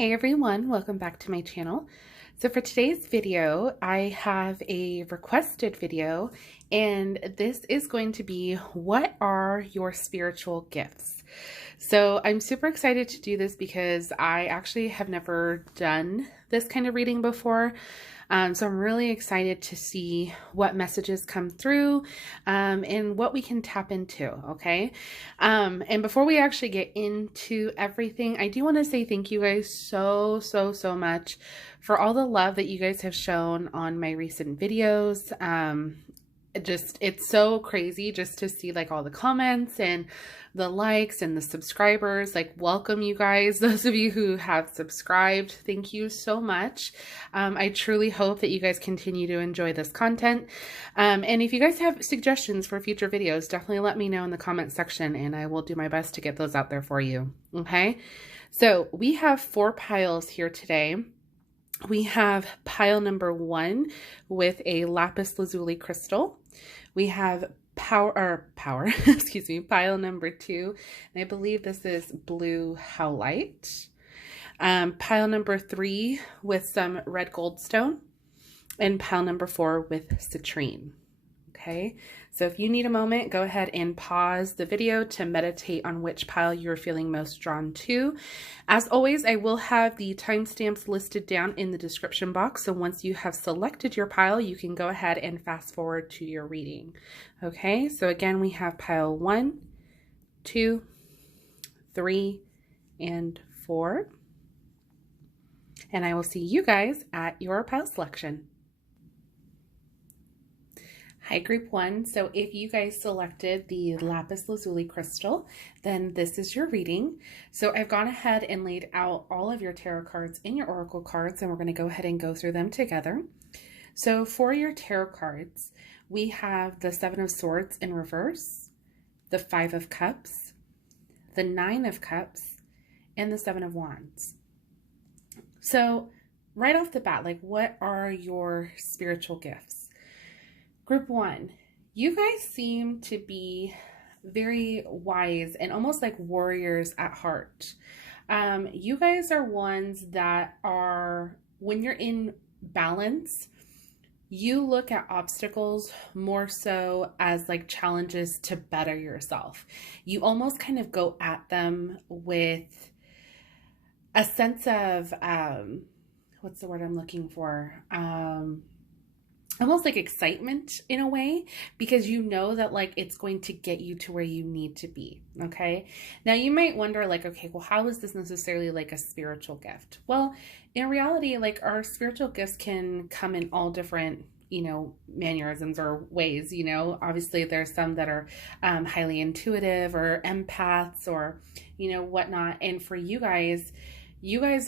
Hey everyone, welcome back to my channel. So for today's video, I have a requested video, and this is going to be, what are your spiritual gifts? So I'm super excited to do this because I actually have never done this kind of reading before. So I'm really excited to see what messages come through and what we can tap into, okay? And before we actually get into everything, I do want to say thank you guys so much for all the love that you guys have shown on my recent videos. It's so crazy just to see like all the comments and the likes and the subscribers. Like, welcome you guys, those of you who have subscribed, thank you so much. I truly hope that you guys continue to enjoy this content, and if you guys have suggestions for future videos, definitely let me know in the comment section and I will do my best to get those out there for you. Okay, so we have 4 piles here today. We have pile number 1 with a lapis lazuli crystal. We have excuse me, pile number 2, and I believe this is blue howlite. Pile number 3 with some red goldstone, and pile number 4 with citrine. Okay, so if you need a moment, go ahead and pause the video to meditate on which pile you're feeling most drawn to. As always, I will have the timestamps listed down in the description box, so once you have selected your pile, you can go ahead and fast forward to your reading. Okay, so again, we have pile 1, 2, 3, and 4. And I will see you guys at your pile selection. Hi group 1, so if you guys selected the lapis lazuli crystal, then this is your reading. So I've gone ahead and laid out all of your tarot cards in your oracle cards, and we're going to go ahead and go through them together. So for your tarot cards, we have the 7 of Swords in reverse, the 5 of Cups, the 9 of Cups, and the 7 of Wands. So right off the bat, like, what are your spiritual gifts? Group 1, you guys seem to be very wise and almost like warriors at heart. You guys are ones that are, when you're in balance, you look at obstacles more so as like challenges to better yourself. You almost kind of go at them with a sense of, what's the word I'm looking for? Almost like excitement in a way, because you know that like it's going to get you to where you need to be. Okay, now you might wonder like, okay, well, how is this necessarily like a spiritual gift? Well, in reality, like, our spiritual gifts can come in all different, you know, mannerisms or ways. You know, obviously there's some that are highly intuitive or empaths or, you know, whatnot. And for you guys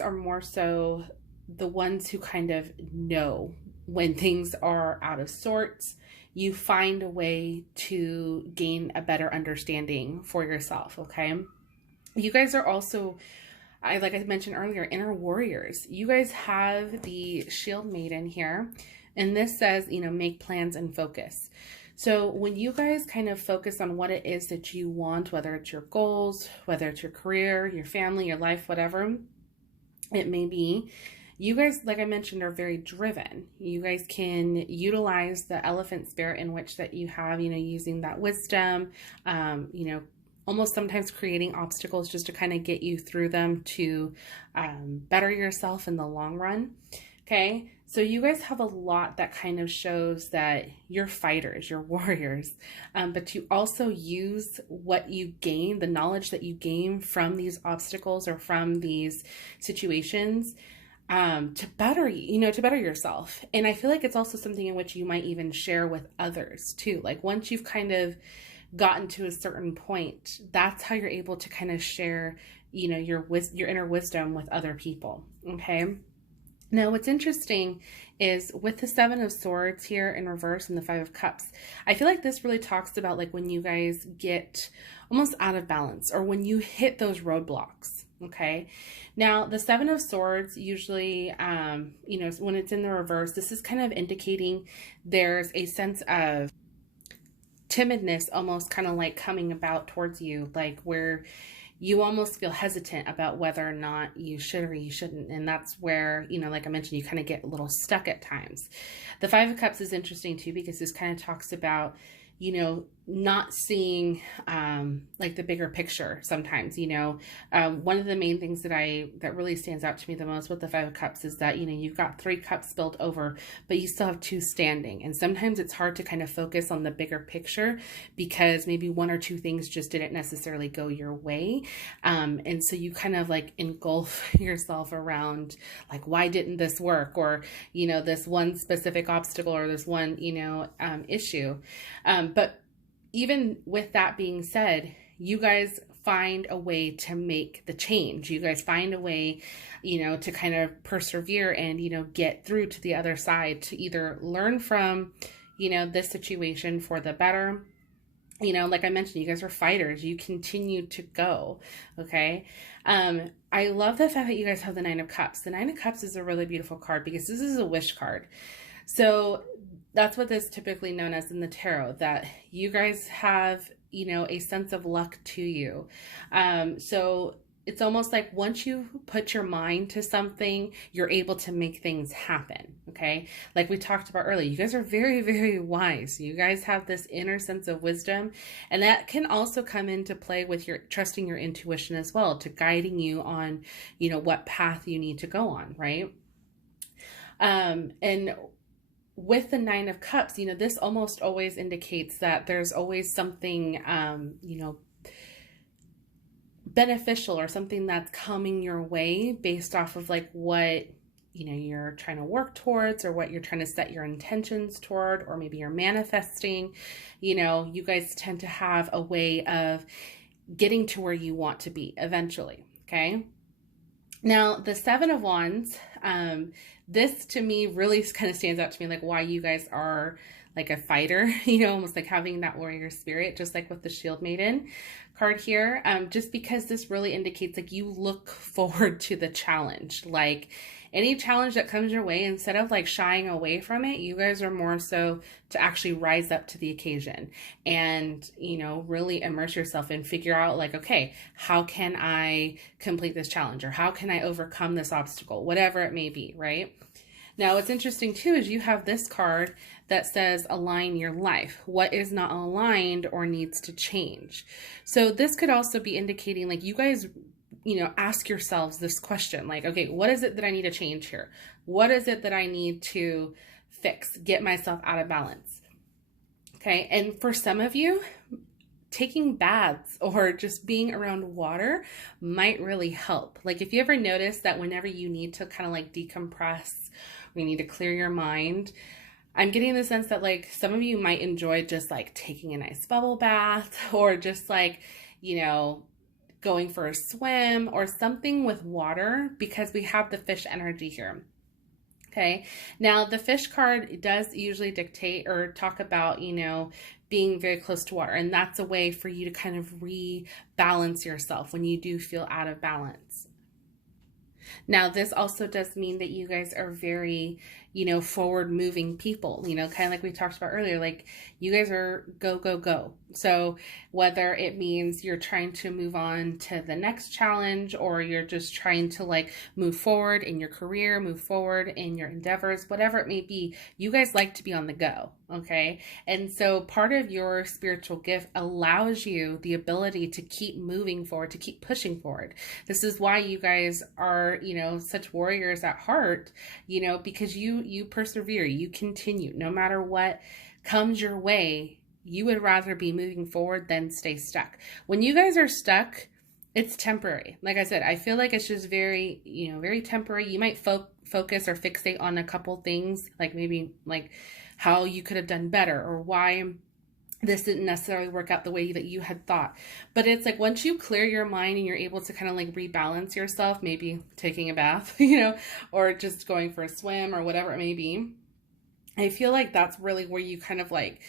are more so the ones who kind of know when things are out of sorts. You find a way to gain a better understanding for yourself. Okay, you guys are also, like I mentioned earlier, inner warriors. You guys have the shield maiden here, and this says, you know, make plans and focus. So when you guys kind of focus on what it is that you want, whether it's your goals, whether it's your career, your family, your life, whatever it may be, you guys, like I mentioned, are very driven. You guys can utilize the elephant spirit in which that you have, you know, using that wisdom, you know, almost sometimes creating obstacles just to kind of get you through them to better yourself in the long run. Okay, so you guys have a lot that kind of shows that you're fighters, you're warriors, but you also use what you gain, the knowledge that you gain from these obstacles or from these situations, to better, you know, to better yourself. And I feel like it's also something in which you might even share with others too. Like, once you've kind of gotten to a certain point, that's how you're able to kind of share, you know, your inner wisdom with other people. Okay. Now, what's interesting is with the 7 of Swords here in reverse and the 5 of Cups, I feel like this really talks about like when you guys get almost out of balance or when you hit those roadblocks. Okay, now the 7 of Swords usually, you know, when it's in the reverse, this is kind of indicating there's a sense of timidness, almost kind of like coming about towards you, like where you almost feel hesitant about whether or not you should or you shouldn't. And that's where, like I mentioned, you kind of get a little stuck at times. The Five of Cups is interesting too, because this kind of talks about, not seeing like the bigger picture sometimes. One of the main things that really stands out to me the most with the Five of Cups is that, you've got 3 cups spilled over, but you still have 2 standing. And sometimes it's hard to kind of focus on the bigger picture because maybe 1 or 2 things just didn't necessarily go your way. And so you kind of like engulf yourself around like, why didn't this work? Or, this one specific obstacle or this one, issue. But even with that being said, you guys find a way to make the change. You guys find a way, to kind of persevere and, get through to the other side, to either learn from, this situation for the better. Like I mentioned, you guys are fighters. You continue to go. Okay. I love the fact that you guys have the Nine of Cups. The Nine of Cups is a really beautiful card because this is a wish card. So that's what this is typically known as in the tarot, that you guys have, a sense of luck to you. So it's almost like once you put your mind to something, you're able to make things happen. Okay. Like we talked about earlier, you guys are very, very wise. You guys have this inner sense of wisdom, and that can also come into play with your trusting your intuition as well, to guiding you on, what path you need to go on. Right. And with the Nine of Cups, this almost always indicates that there's always something, beneficial or something that's coming your way based off of like what, you're trying to work towards or what you're trying to set your intentions toward, or maybe you're manifesting. You guys tend to have a way of getting to where you want to be eventually. Okay. Now, the Seven of Wands, this to me really kind of stands out to me, like why you guys are like a fighter, almost like having that warrior spirit, just like with the Shield Maiden card here, just because this really indicates like you look forward to the challenge. Like any challenge that comes your way, instead of like shying away from it, you guys are more so to actually rise up to the occasion and, really immerse yourself and figure out like, okay, how can I complete this challenge, or how can I overcome this obstacle, whatever it may be, right? Now, what's interesting too is you have this card that says align your life. What is not aligned or needs to change? So this could also be indicating like you guys, ask yourselves this question, like, okay, what is it that I need to change here? What is it that I need to fix, get myself out of balance? Okay. And for some of you, taking baths or just being around water might really help. Like if you ever notice that whenever you need to kind of like decompress, or you need to clear your mind, I'm getting the sense that like some of you might enjoy just like taking a nice bubble bath, or just like, going for a swim or something with water, because we have the fish energy here. Okay. Now the fish card does usually dictate or talk about, being very close to water. And that's a way for you to kind of rebalance yourself when you do feel out of balance. Now, this also does mean that you guys are very, forward moving people, kind of like we talked about earlier, like you guys are go, go, go. So whether it means you're trying to move on to the next challenge, or you're just trying to like move forward in your career, move forward in your endeavors, whatever it may be, you guys like to be on the go. Okay. And so part of your spiritual gift allows you the ability to keep moving forward, to keep pushing forward. This is why you guys are, such warriors at heart, because you persevere, you continue no matter what comes your way. You would rather be moving forward than stay stuck. When you guys are stuck, it's temporary. Like I said, I feel like it's just very, very temporary. You might focus or fixate on a couple things, like maybe like how you could have done better, or why this didn't necessarily work out the way that you had thought. But it's like once you clear your mind and you're able to kind of like rebalance yourself, maybe taking a bath, or just going for a swim or whatever it may be, I feel like that's really where you kind of like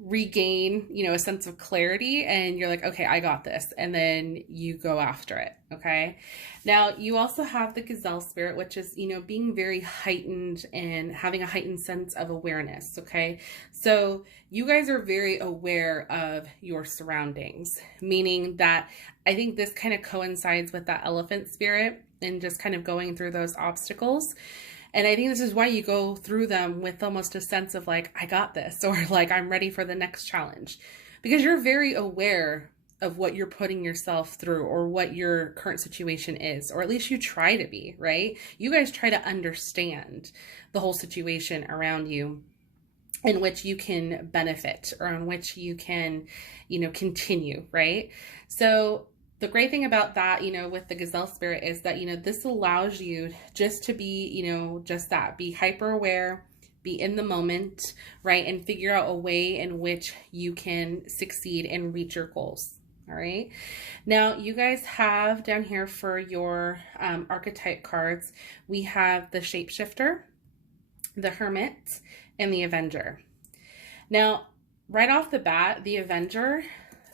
regain, you know, a sense of clarity, and you're like, okay, I got this. And then you go after it. Okay. Now you also have the gazelle spirit, which is, you know, being very heightened and having a heightened sense of awareness. Okay. So you guys are very aware of your surroundings, meaning that I think this kind of coincides with that elephant spirit and just kind of going through those obstacles. And I think this is why you go through them with almost a sense of like, I got this, or like, I'm ready for the next challenge, because you're very aware of what you're putting yourself through or what your current situation is, or at least you try to be, right? You guys try to understand the whole situation around you in which you can benefit or in which you can, you know, continue, right? So the great thing about that, you know, with the gazelle spirit is that, you know, this allows you just to be, you know, just that, be hyper aware, be in the moment, right? And figure out a way in which you can succeed and reach your goals. All right. Now you guys have down here for your archetype cards, we have the shapeshifter, the hermit, and the avenger. Now, right off the bat, the avenger,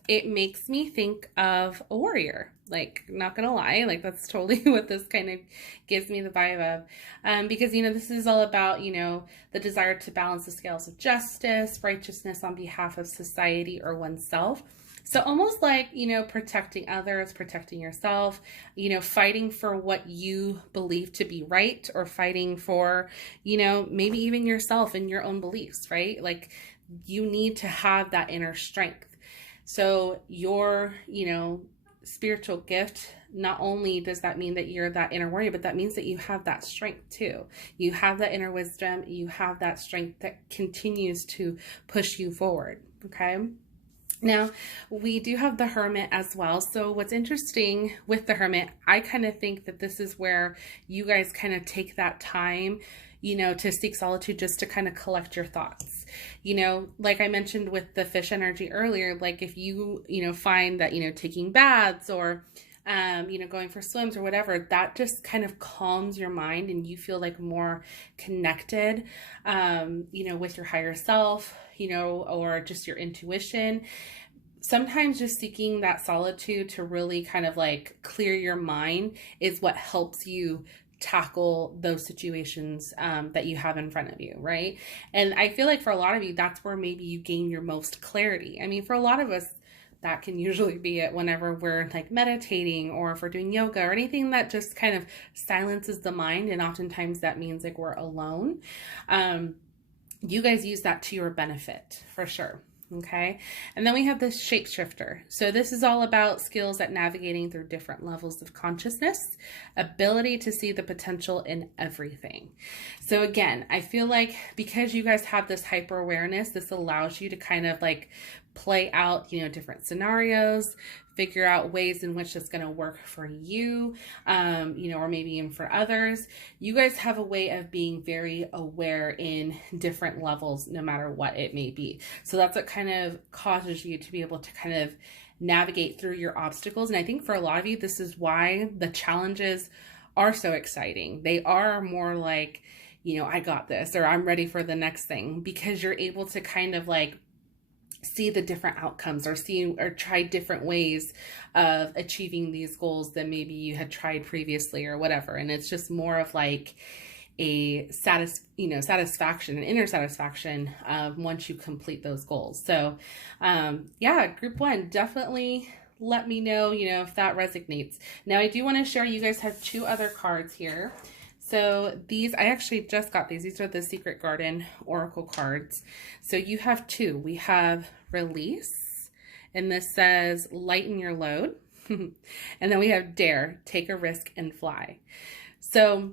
it makes me think of a warrior. Like, not gonna lie, like that's totally what this kind of gives me the vibe of. Because, you know, this is all about, you know, the desire to balance the scales of justice, righteousness on behalf of society or oneself. So almost like, you know, protecting others, protecting yourself, you know, fighting for what you believe to be right, or fighting for, you know, maybe even yourself and your own beliefs, right? Like you need to have that inner strength. So your, you know, spiritual gift, not only does that mean that you're that inner warrior, but that means that you have that strength too. You have that inner wisdom, you have that strength that continues to push you forward, okay? Now, we do have the hermit as well. So what's interesting with the hermit, I kind of think that this is where you guys kind of take that time, you know, to seek solitude, just to kind of collect your thoughts. You know, like I mentioned with the fish energy earlier, like if you, you know, find that, you know, taking baths or, you know, going for swims or whatever, that just kind of calms your mind and you feel like more connected, you know, with your higher self, you know, or just your intuition. Sometimes just seeking that solitude to really kind of like clear your mind is what helps you tackle those situations that you have in front of you, right? And I feel like for a lot of you, that's where maybe you gain your most clarity. I mean, for a lot of us, that can usually be it whenever we're like meditating or if we're doing yoga or anything that just kind of silences the mind. And oftentimes that means like we're alone. You guys use that to your benefit for sure. Okay. And then we have this shapeshifter. So this is all about skills at navigating through different levels of consciousness, ability to see the potential in everything. So again, I feel like because you guys have this hyper awareness, this allows you to kind of like play out, you know, different scenarios, figure out ways in which it's going to work for you, you know, or maybe even for others. You guys have a way of being very aware in different levels, no matter what it may be. So that's what kind of causes you to be able to kind of navigate through your obstacles. And I think for a lot of you, this is why the challenges are so exciting. They are more like, you know, I got this, or I'm ready for the next thing, because you're able to kind of like see the different outcomes or see or try different ways of achieving these goals than maybe you had tried previously or whatever. And it's just more of like a satisfaction, an inner satisfaction once you complete those goals. So yeah, group one, definitely let me know, you know, if that resonates. Now I do want to share, you guys have two other cards here. So these, I actually just got these. These are the Secret Garden Oracle cards. So you have two. We have Release, and this says lighten your load. And then we have Dare, take a risk and fly. So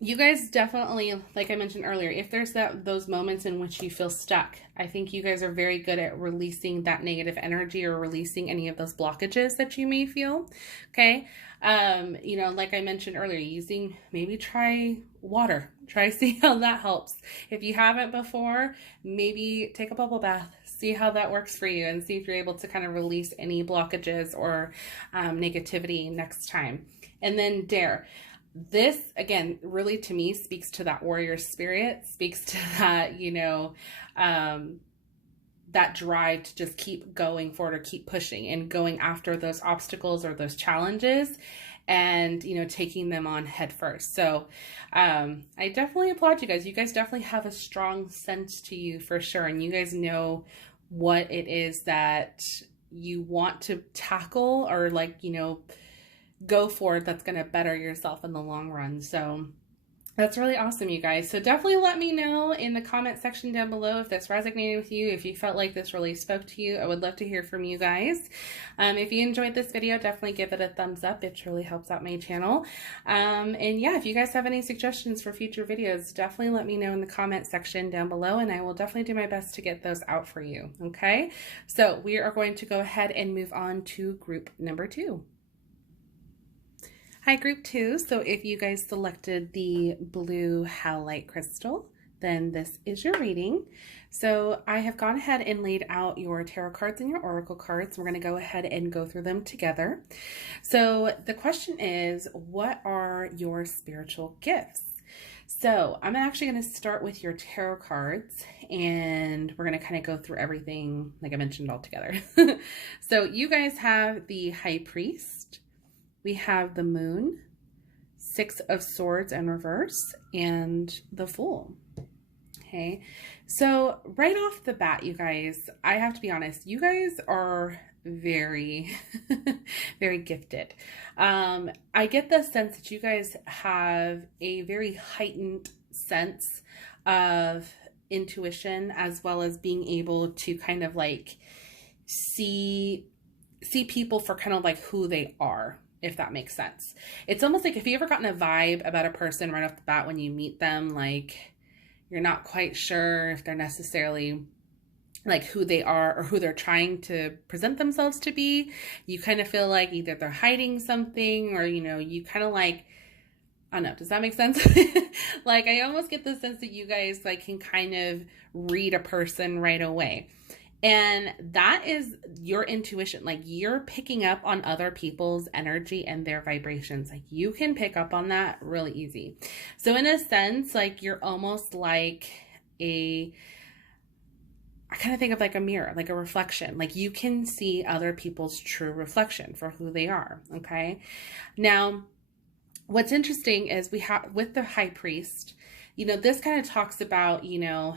you guys definitely, like I mentioned earlier, if there's those moments in which you feel stuck, I think you guys are very good at releasing that negative energy or releasing any of those blockages that you may feel. Okay. You know, like I mentioned earlier, maybe try water, try see how that helps. If you haven't before, maybe take a bubble bath, see how that works for you, and see if you're able to kind of release any blockages or negativity next time. And then Dare. This, again, really to me speaks to that warrior spirit, speaks to that, you know, that drive to just keep going forward or keep pushing and going after those obstacles or those challenges and, you know, taking them on head first. So I definitely applaud you guys. You guys definitely have a strong sense to you for sure. And you guys know what it is that you want to tackle or, like, you know, go for that's going to better yourself in the long run. So that's really awesome, you guys. So definitely let me know in the comment section down below if this resonated with you, if you felt like this really spoke to you. I would love to hear from you guys. If you enjoyed this video, definitely give it a thumbs up. It truly helps out my channel. And yeah, if you guys have any suggestions for future videos, definitely let me know in the comment section down below, and I will definitely do my best to get those out for you, okay? So we are going to go ahead and move on to group number 2. Hi, group 2. So if you guys selected the blue halite crystal, then this is your reading. So I have gone ahead and laid out your tarot cards and your oracle cards. We're going to go ahead and go through them together. So the question is, what are your spiritual gifts? So I'm actually going to start with your tarot cards, and we're going to kind of go through everything like I mentioned all together. So you guys have the High Priest. We have the Moon, 6 of Swords in reverse, and the Fool. Okay, so right off the bat, you guys, I have to be honest, you guys are very, very gifted. I get the sense that you guys have a very heightened sense of intuition, as well as being able to kind of like see people for kind of like who they are, if that makes sense. It's almost like if you ever gotten a vibe about a person right off the bat when you meet them, like you're not quite sure if they're necessarily like who they are or who they're trying to present themselves to be. You kind of feel like either they're hiding something or, you know, you kind of like, I don't know, does that make sense? Like I almost get the sense that you guys like can kind of read a person right away. And that is your intuition. Like you're picking up on other people's energy and their vibrations. Like you can pick up on that really easy. So in a sense, like you're almost like I kind of think of like a mirror, like a reflection. Like you can see other people's true reflection for who they are. Okay. Now, what's interesting is we have with the High Priest, you know, this kind of talks about, you know,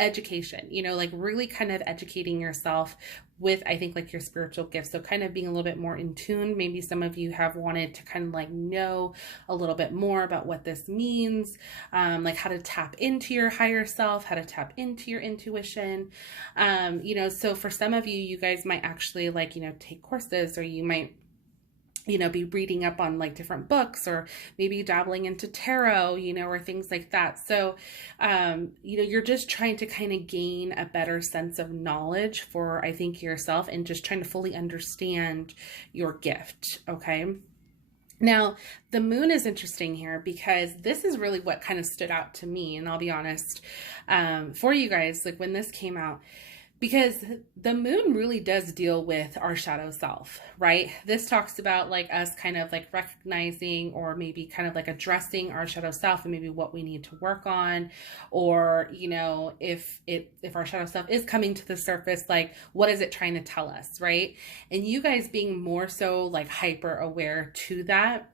education, you know, like really kind of educating yourself with, I think, like your spiritual gifts. So kind of being a little bit more in tune. Maybe some of you have wanted to kind of like know a little bit more about what this means, like how to tap into your higher self, how to tap into your intuition. You know, so for some of you, you guys might actually like, you know, take courses, or you might, you know, be reading up on like different books, or maybe dabbling into tarot, you know, or things like that. So, you know, you're just trying to kind of gain a better sense of knowledge for, I think, yourself, and just trying to fully understand your gift. Okay. Now, the Moon is interesting here because this is really what kind of stood out to me. And I'll be honest, for you guys, like when this came out, because the Moon really does deal with our shadow self, right? This talks about like us kind of like recognizing, or maybe kind of like addressing our shadow self and maybe what we need to work on, or, you know, if our shadow self is coming to the surface, like what is it trying to tell us, right? And you guys being more so like hyper aware to that,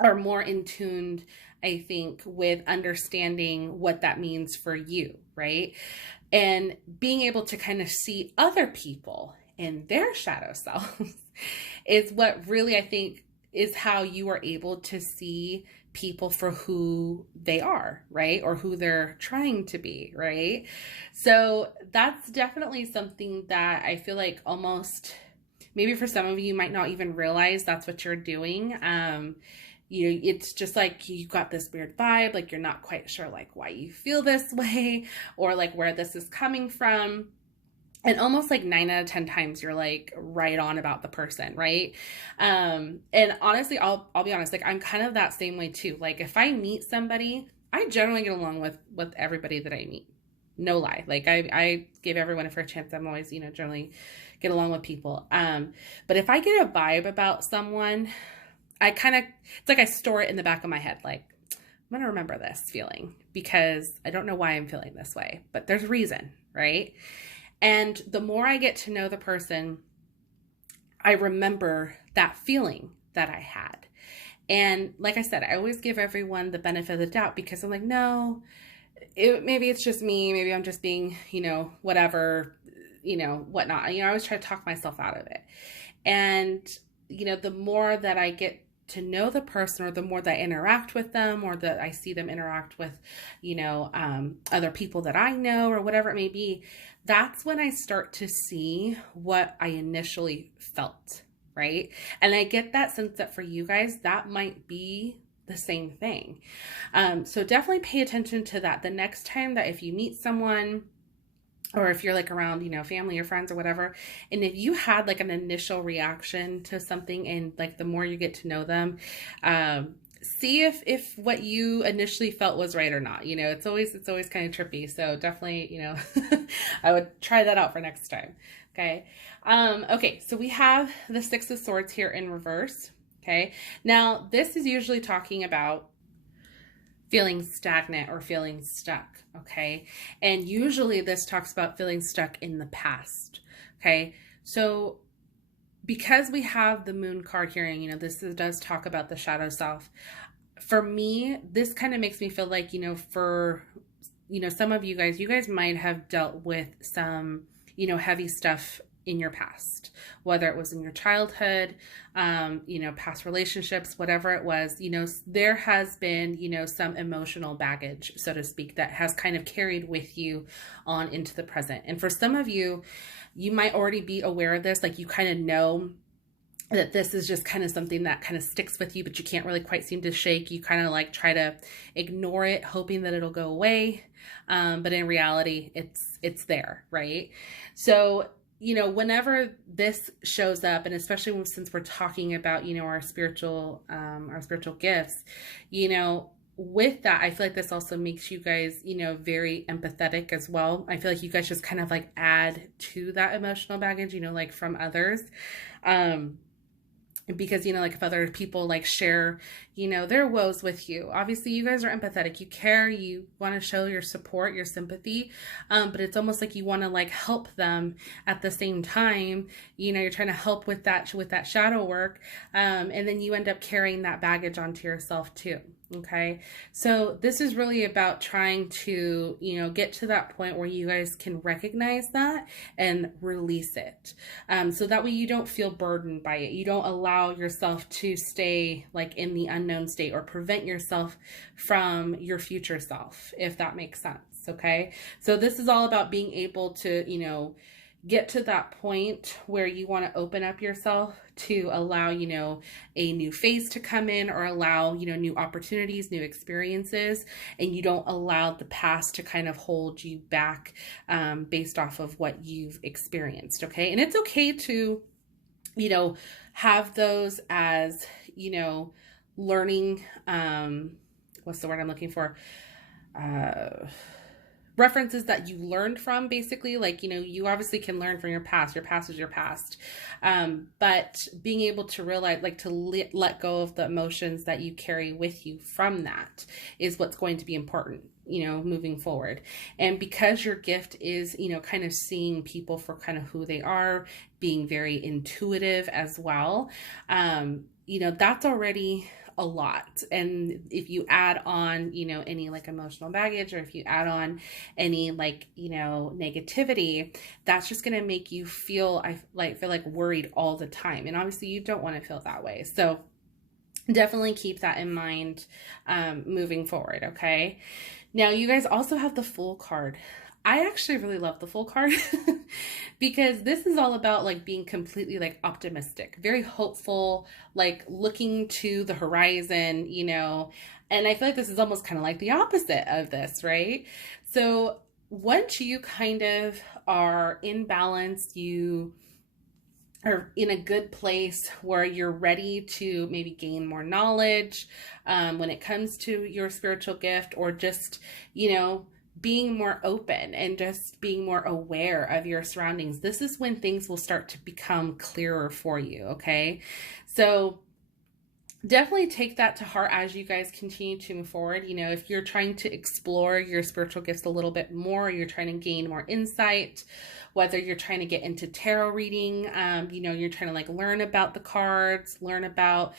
are more in tuned, I think, with understanding what that means for you, right? And being able to kind of see other people in their shadow selves is what really, I think, is how you are able to see people for who they are, right? Or who they're trying to be, right? So that's definitely something that I feel like almost, maybe for some of you might not even realize that's what you're doing. You know, it's just like you got this weird vibe, like you're not quite sure like why you feel this way, or like where this is coming from. And almost like 9 out of 10 times you're like right on about the person, right? And honestly, I'll be honest, like I'm kind of that same way too. Like if I meet somebody, I generally get along with everybody that I meet. No lie. Like I give everyone a fair chance. I'm always, you know, generally get along with people. But if I get a vibe about someone, I kind of, it's like I store it in the back of my head. Like, I'm going to remember this feeling because I don't know why I'm feeling this way, but there's a reason, right? And the more I get to know the person, I remember that feeling that I had. And like I said, I always give everyone the benefit of the doubt, because I'm like, no, maybe it's just me. Maybe I'm just being, whatever, whatnot. I always try to talk myself out of it. And, the more that I get to know the person, or the more that I interact with them, or that I see them interact with, other people that I know, or whatever it may be, that's when I start to see what I initially felt, right? And I get that sense that for you guys, that might be the same thing. So definitely pay attention to that. The next time that if you meet someone, or if you're like around, family or friends or whatever, and if you had like an initial reaction to something, and like the more you get to know them, see if what you initially felt was right or not. It's always kind of trippy. So definitely, I would try that out for next time. Okay. Okay. So we have the Six of Swords here in reverse. Okay. Now this is usually talking about feeling stagnant or feeling stuck. Okay. And usually this talks about feeling stuck in the past. Okay. So because we have the Moon card here, this does talk about the shadow self. For me, this kind of makes me feel like, for, some of you guys might have dealt with some, heavy stuff in your past, whether it was in your childhood, past relationships, whatever it was, there has been, some emotional baggage, so to speak, that has kind of carried with you on into the present. And for some of you, you might already be aware of this, like you kind of know that this is just kind of something that kind of sticks with you, but you can't really quite seem to shake. You kind of like try to ignore it, hoping that it'll go away. But in reality, it's there, right? So whenever this shows up, and especially since we're talking about, our spiritual gifts, with that, I feel like this also makes you guys, very empathetic as well. I feel like you guys just kind of like add to that emotional baggage, like from others. Because, like if other people like share, their woes with you, obviously you guys are empathetic, you care, you want to show your support, your sympathy. But it's almost like you want to like help them at the same time, you're trying to help with that shadow work. And then you end up carrying that baggage onto yourself too. Okay. So this is really about trying to, get to that point where you guys can recognize that and release it. So that way you don't feel burdened by it. You don't allow yourself to stay like in the unknown state, or prevent yourself from your future self, if that makes sense. Okay. So this is all about being able to, get to that point where you want to open up yourself to allow, a new phase to come in, or allow, new opportunities, new experiences, and you don't allow the past to kind of hold you back based off of what you've experienced. Okay. And it's okay to, have those as, learning, what's the word I'm looking for? References that you learned from, basically, like, you obviously can learn from your past is your past. But being able to realize, like, to let go of the emotions that you carry with you from that is what's going to be important, moving forward. And because your gift is, kind of seeing people for kind of who they are, being very intuitive as well, that's already a lot. And if you add on, any like emotional baggage, or if you add on any like, negativity, that's just going to make you feel like worried all the time. And obviously you don't want to feel that way. So definitely keep that in mind, moving forward. Okay. Now you guys also have the Fool card. I actually really love the Fool card because this is all about like being completely like optimistic, very hopeful, like looking to the horizon, and I feel like this is almost kind of like the opposite of this, right? So once you kind of are in balance, you are in a good place where you're ready to maybe gain more knowledge when it comes to your spiritual gift, or just, being more open and just being more aware of your surroundings. This is when things will start to become clearer for you. Okay. So definitely take that to heart as you guys continue to move forward. You know, if you're trying to explore your spiritual gifts a little bit more, you're trying to gain more insight, whether you're trying to get into tarot reading, you know, you're trying to like learn about the cards, learn about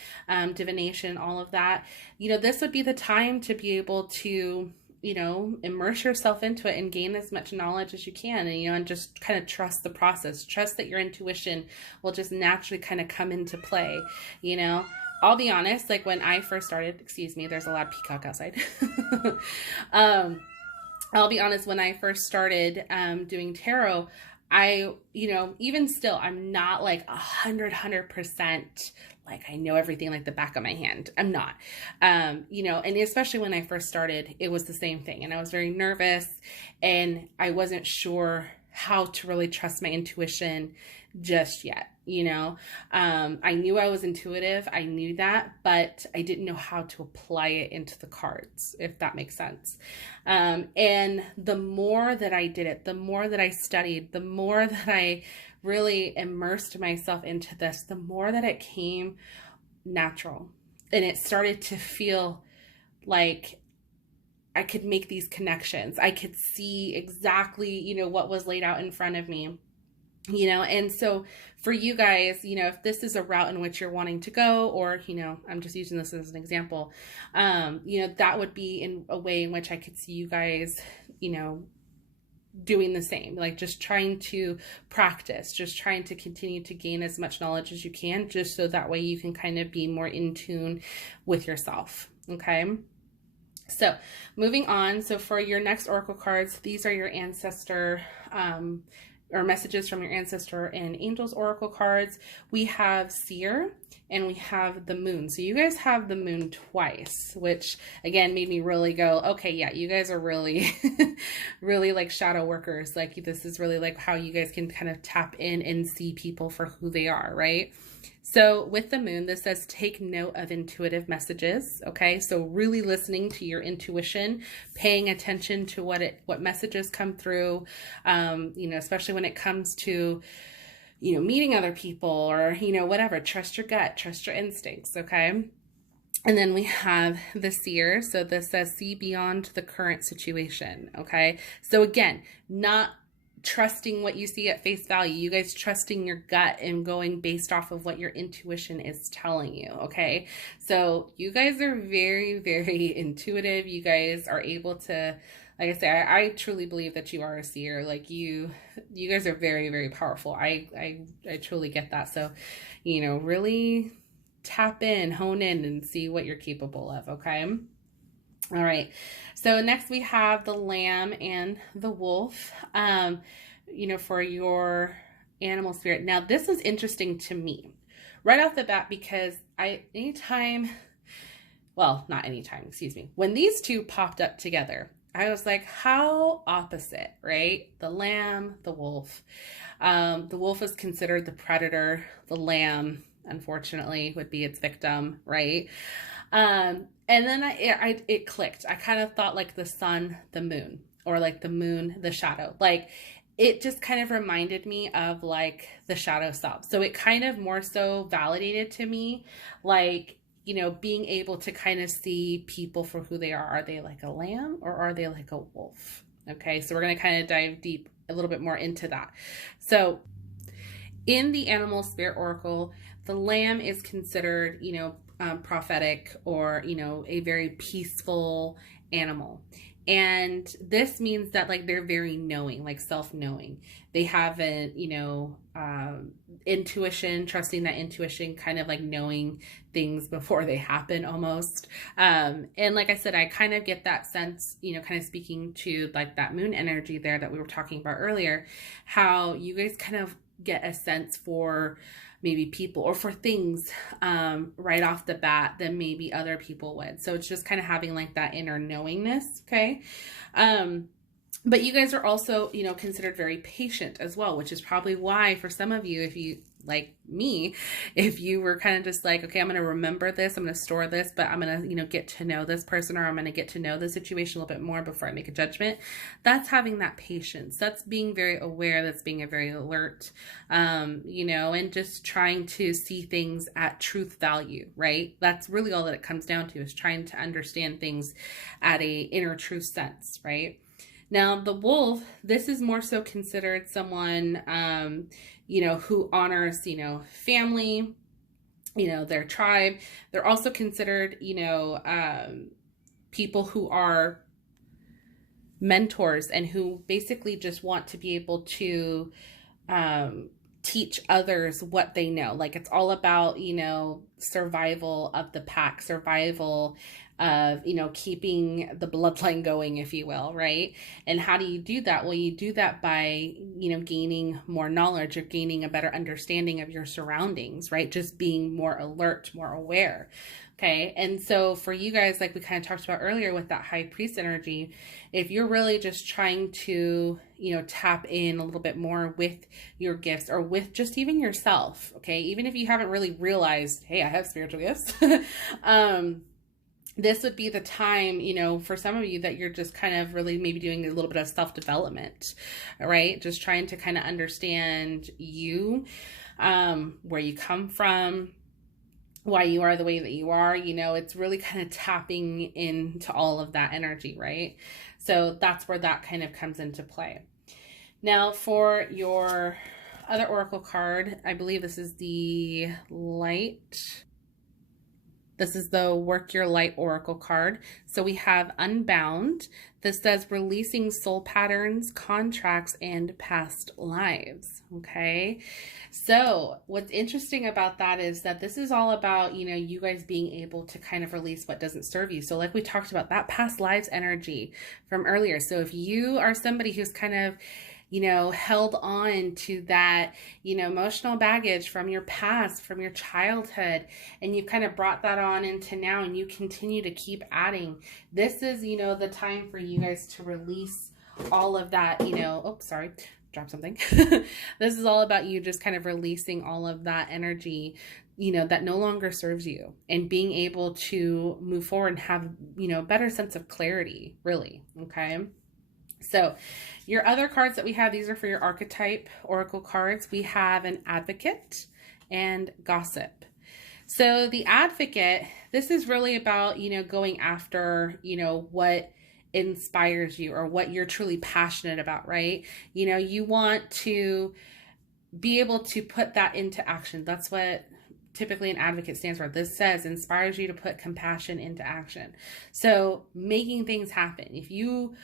divination, all of that, you know, this would be the time to be able to, you know, immerse yourself into it and gain as much knowledge as you can, and, you know, and just kind of trust the process, trust that your intuition will just naturally kind of come into play, you know. I'll be honest, like when I first started, excuse me, there's a loud peacock outside. I'll be honest, when I first started doing tarot, you know, even still, I'm not like 100% like I know everything like the back of my hand. I'm not, you know, and especially when I first started, it was the same thing. And I was very nervous and I wasn't sure how to really trust my intuition just yet. You know, I knew I was intuitive. I knew that, but I didn't know how to apply it into the cards, if that makes sense. And the more that I did it, the more that I studied, the more that I really immersed myself into this, the more that it came natural. And it started to feel like I could make these connections. I could see exactly, you know, what was laid out in front of me. You know, and so for you guys, you know, if this is a route in which you're wanting to go, or, you know, I'm just using this as an example, you know, that would be in a way in which I could see you guys, you know, doing the same, like just trying to practice, just trying to continue to gain as much knowledge as you can, just so that way you can kind of be more in tune with yourself. Okay. So moving on. So for your next oracle cards, these are your ancestor, or messages from your ancestor and angels oracle cards. We have Seer and we have the Moon. So you guys have the Moon twice, which again made me really go, okay, yeah, you guys are really, really like shadow workers. Like this is really like how you guys can kind of tap in and see people for who they are, right? So with the Moon, this says take note of intuitive messages. Okay, so really listening to your intuition, paying attention to what messages come through. You know, especially when it comes to, you know, meeting other people or, you know, whatever. Trust your gut, trust your instincts. Okay. And then we have the Seer. So this says see beyond the current situation. Okay. So again, not trusting what you see at face value. You guys trusting your gut and going based off of what your intuition is telling you. Okay. So you guys are very, very intuitive. You guys are able to, like I say, I truly believe that you are a seer. Like you guys are very, very powerful. I truly get that. So, you know, really tap in, hone in, and see what you're capable of. Okay. All right. So next we have the Lamb and the Wolf, you know, for your animal spirit. Now this is interesting to me right off the bat, because when these two popped up together, I was like, how opposite, right? The Lamb, the Wolf. The wolf is considered the predator. The lamb, unfortunately, would be its victim, right? And then it clicked. I kind of thought like the sun, the moon, or like the moon, the shadow. Like it just kind of reminded me of like the shadow self. So it kind of more so validated to me, like, you know, being able to kind of see people for who they are. Are they like a lamb or are they like a wolf? Okay, so we're going to kind of dive deep a little bit more into that. So in the animal spirit oracle, the lamb is considered, you know, prophetic, or, you know, a very peaceful animal. And this means that like they're very knowing, like self-knowing. They have a, you know, intuition, trusting that intuition, kind of like knowing things before they happen almost. And like I said, I kind of get that sense, you know, kind of speaking to like that moon energy there that we were talking about earlier, how you guys kind of get a sense for maybe people or for things right off the bat than maybe other people would. So it's just kind of having like that inner knowingness. Okay. But you guys are also, you know, considered very patient as well, which is probably why for some of you, if you like me, if you were kind of just like, okay, I'm going to remember this, I'm going to store this, but I'm going to, you know, get to know this person, or I'm going to get to know the situation a little bit more before I make a judgment. That's having that patience. That's being very aware. That's being a very alert, you know, and just trying to see things at truth value, right? That's really all that it comes down to, is trying to understand things at a inner truth sense, right? Now, the wolf, this is more so considered someone, you know, who honors, you know, family, you know, their tribe. They're also considered, you know, people who are mentors and who basically just want to be able to teach others what they know. Like, it's all about, you know, survival of the pack, survival of, you know, keeping the bloodline going, if you will, right? And how do you do that? Well, you do that by, you know, gaining more knowledge, or gaining a better understanding of your surroundings, right? Just being more alert, more aware. Okay. And so for you guys, like we kind of talked about earlier with that high priest energy, if you're really just trying to, you know, tap in a little bit more with your gifts, or with just even yourself, okay, even if you haven't really realized, hey, I have spiritual gifts, this would be the time, you know, for some of you, that you're just kind of really maybe doing a little bit of self-development, right? Just trying to kind of understand you, where you come from, why you are the way that you are. You know, it's really kind of tapping into all of that energy, right? So that's where that kind of comes into play. Now, for your other oracle card, I believe this is the light. This is the Work Your Light Oracle card. So we have Unbound. This says releasing soul patterns, contracts, and past lives. Okay. So what's interesting about that is that this is all about, you know, you guys being able to kind of release what doesn't serve you. So like we talked about, that past lives energy from earlier. So if you are somebody who's kind of, you know, held on to that, you know, emotional baggage from your past, from your childhood, and you kind of brought that on into now, and you continue to keep adding, this is, you know, the time for you guys to release all of that, you know, oh, sorry, dropped something. This is all about you just kind of releasing all of that energy, you know, that no longer serves you, and being able to move forward and have, you know, a better sense of clarity, really. Okay. So your other cards that we have, these are for your archetype oracle cards. We have an Advocate and Gossip. So the Advocate, this is really about, you know, going after, you know, what inspires you, or what you're truly passionate about, right? You know, you want to be able to put that into action. That's what typically an advocate stands for. This says inspires you to put compassion into action. So making things happen. If you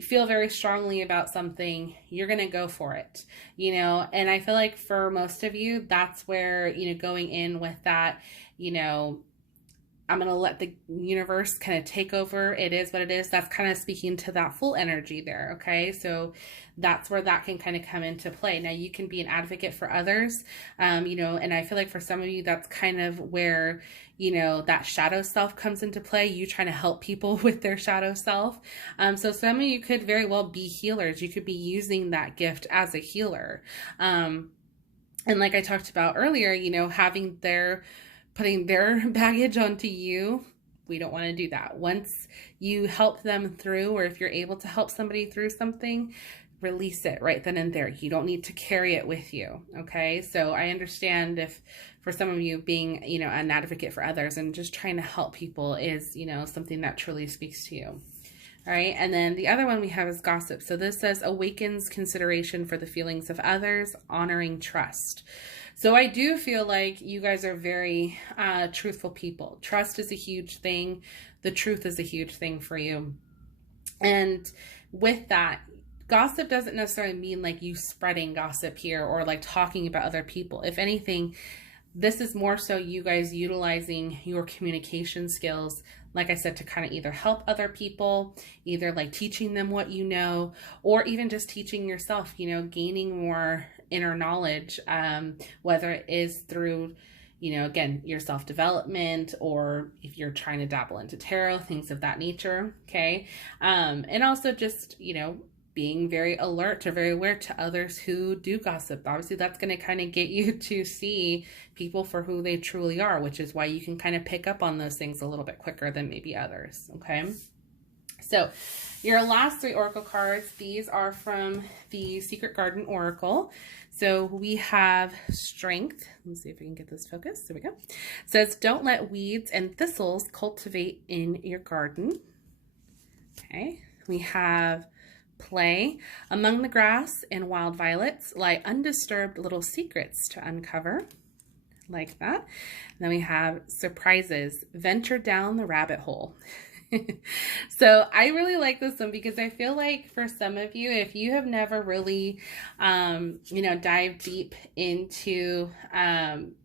feel very strongly about something, you're going to go for it, you know? And I feel like for most of you, that's where, you know, going in with that, you know, I'm going to let the universe kind of take over. It is what it is. That's kind of speaking to that full energy there. Okay. So that's where that can kind of come into play. Now you can be an advocate for others, you know, and I feel like for some of you, that's kind of where, you know, that shadow self comes into play. You trying to help people with their shadow self. So some of you could very well be healers. You could be using that gift as a healer. And like I talked about earlier, you know, putting their baggage onto you, we don't want to do that. Once you help them through, or if you're able to help somebody through something, release it right then and there. You don't need to carry it with you. Okay. So I understand if for some of you being, you know, an advocate for others and just trying to help people is, you know, something that truly speaks to you. All right. And then the other one we have is Gossip. So this says awakens consideration for the feelings of others, honoring trust. So I do feel like you guys are very truthful people. Trust is a huge thing. The truth is a huge thing for you. And with that, gossip doesn't necessarily mean like you spreading gossip here or like talking about other people. If anything, this is more so you guys utilizing your communication skills, like I said, to kind of either help other people, either like teaching them what you know, or even just teaching yourself, you know, gaining more inner knowledge, whether it is through, you know, again, your self-development, or if you're trying to dabble into tarot, things of that nature. Okay. And also just, you know, being very alert or very aware to others who do gossip. Obviously, that's going to kind of get you to see people for who they truly are, which is why you can kind of pick up on those things a little bit quicker than maybe others, okay? So your last 3 oracle cards, these are from the Secret Garden Oracle. So we have Strength. Let me see if we can get this focused. There we go. It says, don't let weeds and thistles cultivate in your garden. Okay. We have Play. Among the grass and wild violets lie undisturbed little secrets to uncover. Like that. And then we have Surprises. Venture down the rabbit hole. So I really like this one because I feel like for some of you, if you have never really, you know, dived deep into,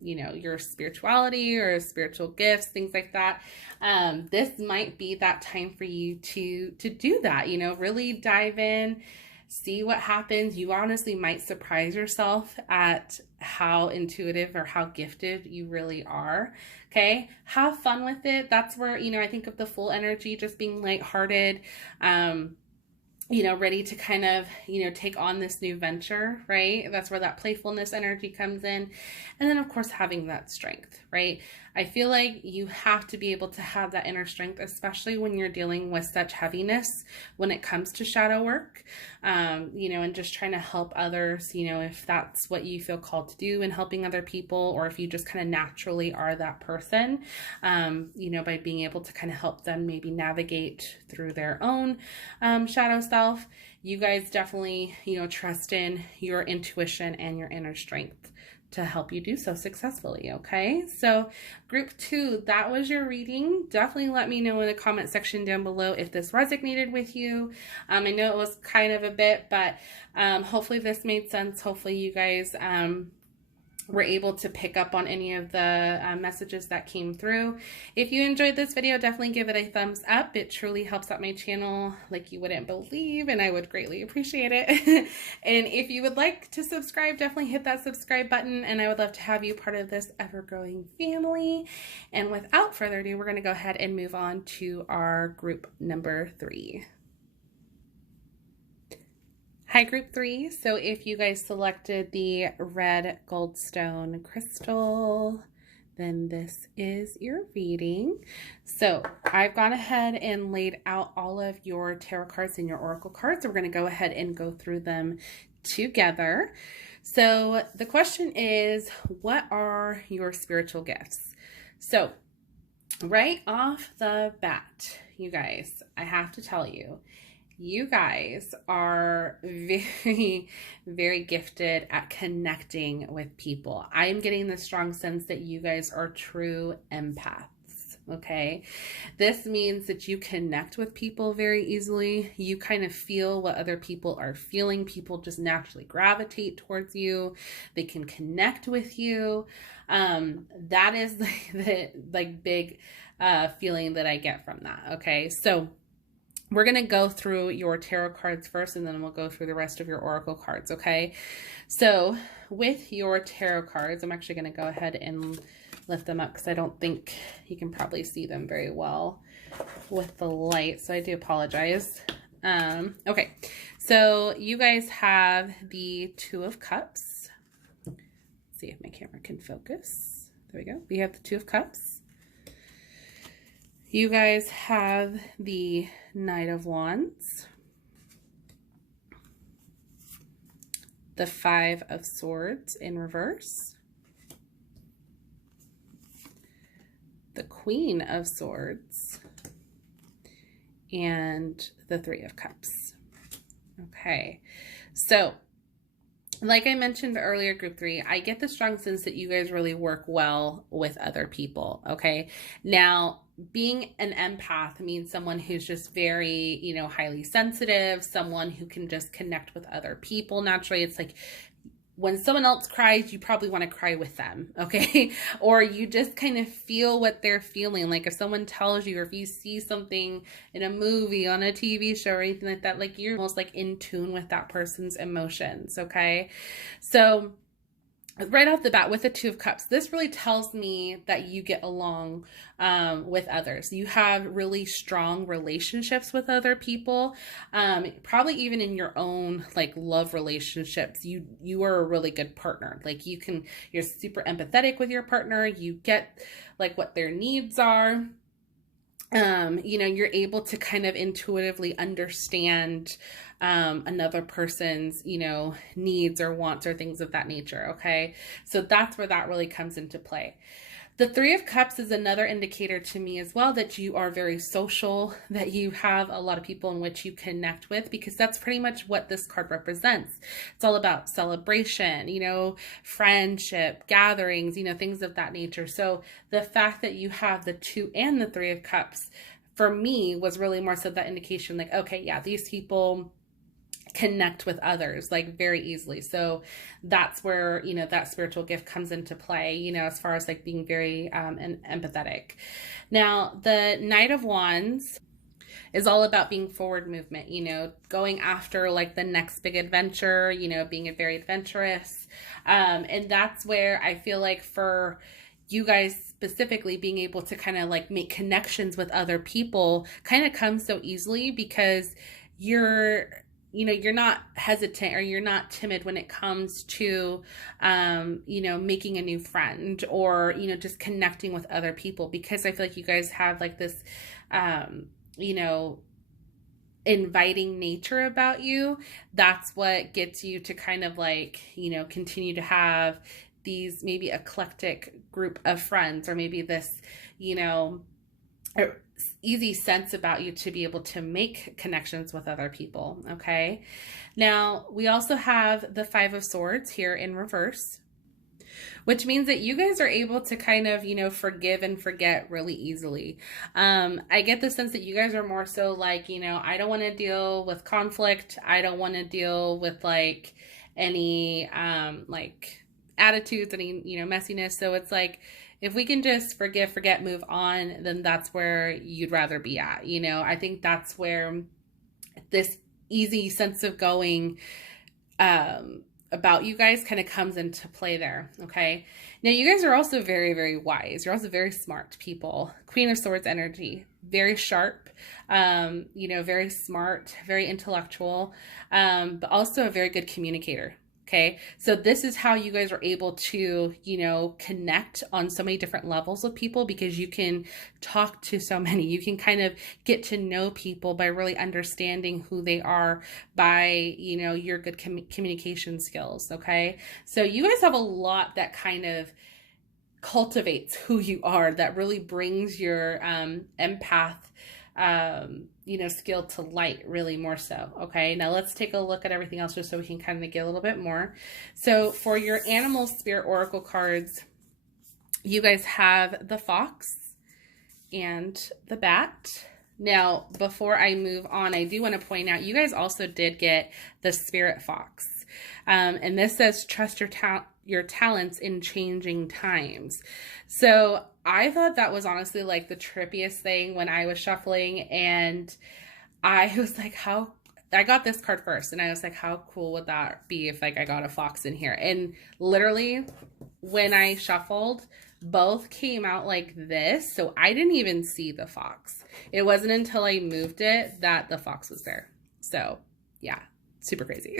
you know, your spirituality or spiritual gifts, things like that, this might be that time for you to do that, you know, really dive in, see what happens. You honestly might surprise yourself at how intuitive or how gifted you really are. Okay. Have fun with it. That's where, you know, I think of the full energy, just being lighthearted, you know, ready to kind of, you know, take on this new venture, right? That's where that playfulness energy comes in. And then of course, having that strength, right? I feel like you have to be able to have that inner strength, especially when you're dealing with such heaviness when it comes to shadow work, you know, and just trying to help others, you know, if that's what you feel called to do in helping other people, or if you just kind of naturally are that person, you know, by being able to kind of help them maybe navigate through their own shadow self. You guys definitely, you know, trust in your intuition and your inner strength to help you do so successfully, okay? So group 2, that was your reading. Definitely let me know in the comment section down below if this resonated with you. I know it was kind of a bit, but hopefully this made sense. Hopefully you guys were able to pick up on any of the messages that came through. If you enjoyed this video, definitely give it a thumbs up. It truly helps out my channel like you wouldn't believe, and I would greatly appreciate it. And if you would like to subscribe, definitely hit that subscribe button, and I would love to have you part of this ever-growing family. And without further ado, we're going to go ahead and move on to our group number 3. Hi, group 3. So if you guys selected the red goldstone crystal, then this is your reading. So I've gone ahead and laid out all of your tarot cards and your oracle cards. So we're going to go ahead and go through them together. So the question is, what are your spiritual gifts? So right off the bat, you guys, I have to tell you, you guys are very, very gifted at connecting with people. I am getting the strong sense that you guys are true empaths, okay? This means that you connect with people very easily. You kind of feel what other people are feeling. People just naturally gravitate towards you. They can connect with you. That is the big feeling that I get from that, okay? So we're going to go through your tarot cards first, and then we'll go through the rest of your oracle cards, okay? So with your tarot cards, I'm actually going to go ahead and lift them up because I don't think you can probably see them very well with the light, so I do apologize. Okay, so you guys have the 2 of Cups. Let's see if my camera can focus. There we go. We have the 2 of Cups. You guys have the Knight of Wands, the 5 of Swords in reverse, the Queen of Swords, and the 3 of Cups. Okay, so like I mentioned earlier, group 3, I get the strong sense that you guys really work well with other people, okay? Now, being an empath means someone who's just very, you know, highly sensitive, someone who can just connect with other people naturally. It's like when someone else cries, you probably want to cry with them, okay? Or you just kind of feel what they're feeling. Like if someone tells you, or if you see something in a movie, on a TV show or anything like that, like you're almost like in tune with that person's emotions, okay? So right off the bat with the Two of Cups, this really tells me that you get along with others. You have really strong relationships with other people. Probably even in your own like love relationships, you are a really good partner. Like you're super empathetic with your partner. You get like what their needs are. You're able to kind of intuitively understand another person's, needs or wants or things of that nature. Okay. So that's where that really comes into play. The Three of Cups is another indicator to me as well that you are very social, that you have a lot of people in which you connect with, because that's pretty much what this card represents. It's all about celebration, friendship, gatherings, things of that nature. So the fact that you have the Two and the Three of Cups for me was really more so that indication like, okay, yeah, these people connect with others like very easily. So that's where, that spiritual gift comes into play, as far as like being very empathetic. Now, the Knight of Wands is all about being forward movement, going after like the next big adventure, being very adventurous. And that's where I feel like for you guys specifically, being able to kind of like make connections with other people kind of comes so easily because you're not hesitant or you're not timid when it comes to, making a new friend or, just connecting with other people, because I feel like you guys have like this, inviting nature about you. That's what gets you to kind of like, continue to have these maybe eclectic group of friends, or maybe this, easy sense about you to be able to make connections with other people. Okay. Now we also have the Five of Swords here in reverse, which means that you guys are able to kind of, forgive and forget really easily. I get the sense that you guys are more so like, I don't want to deal with conflict. I don't want to deal with like any, like attitudes, any, messiness. So it's like, if we can just forgive, forget, move on, then that's where you'd rather be at. I think that's where this easy sense of going about you guys kind of comes into play there. Okay. Now you guys are also very, very wise. You're also very smart people. Queen of Swords energy, very sharp, very smart, very intellectual, but also a very good communicator. Okay. So this is how you guys are able to, connect on so many different levels with people, because you can talk to so many. You can kind of get to know people by really understanding who they are by, your good communication skills. Okay. So you guys have a lot that kind of cultivates who you are, that really brings your empath skill to light, really more so. Okay, now let's take a look at everything else just so we can kind of get a little bit more. So for your animal spirit oracle cards, you guys have the fox and the bat. Now, before I move on, I do want to point out, you guys also did get the spirit fox. And this says, trust your talents in changing times. So I thought that was honestly like the trippiest thing when I was shuffling, and I was like, I got this card first, and I was like, how cool would that be if like I got a fox in here? And literally when I shuffled, both came out like this. So I didn't even see the fox. It wasn't until I moved it that the fox was there. So yeah, super crazy.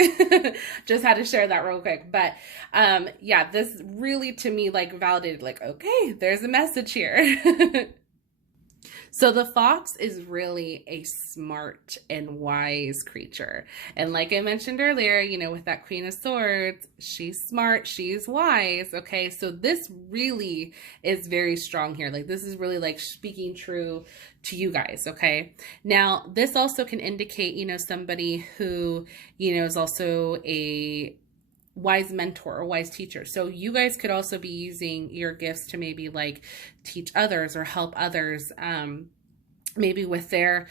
Just had to share that real quick. But yeah, this really to me like validated like, okay, there's a message here. So the fox is really a smart and wise creature. And like I mentioned earlier, with that Queen of Swords, she's smart, she's wise. Okay, so this really is very strong here. Like this is really like speaking true to you guys. Okay, now this also can indicate, somebody who, is also a wise mentor or wise teacher. So you guys could also be using your gifts to maybe like teach others or help others, maybe with their,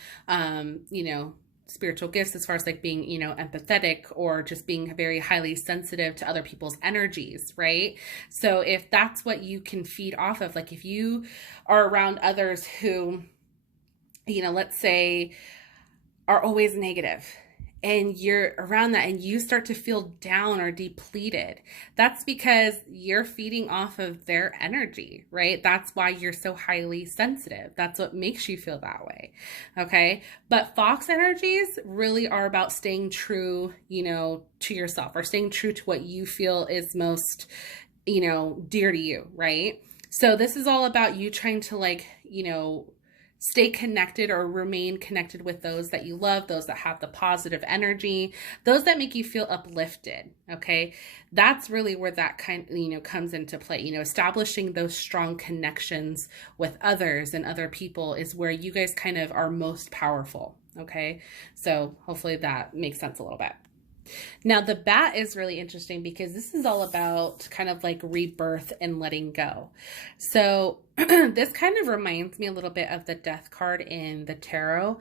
spiritual gifts, as far as like being, empathetic, or just being very highly sensitive to other people's energies, right? So if that's what you can feed off of, like if you are around others who, let's say are always negative, and you're around that and you start to feel down or depleted, that's because you're feeding off of their energy, right? That's why you're so highly sensitive. That's what makes you feel that way. Okay. But fox energies really are about staying true, to yourself, or staying true to what you feel is most, dear to you, right? So this is all about you trying to stay connected or remain connected with those that you love, those that have the positive energy, those that make you feel uplifted. Okay. That's really where that comes into play. Establishing those strong connections with others and other people is where you guys kind of are most powerful. Okay. So hopefully that makes sense a little bit. Now, the bat is really interesting because this is all about kind of like rebirth and letting go. So this kind of reminds me a little bit of the death card in the tarot,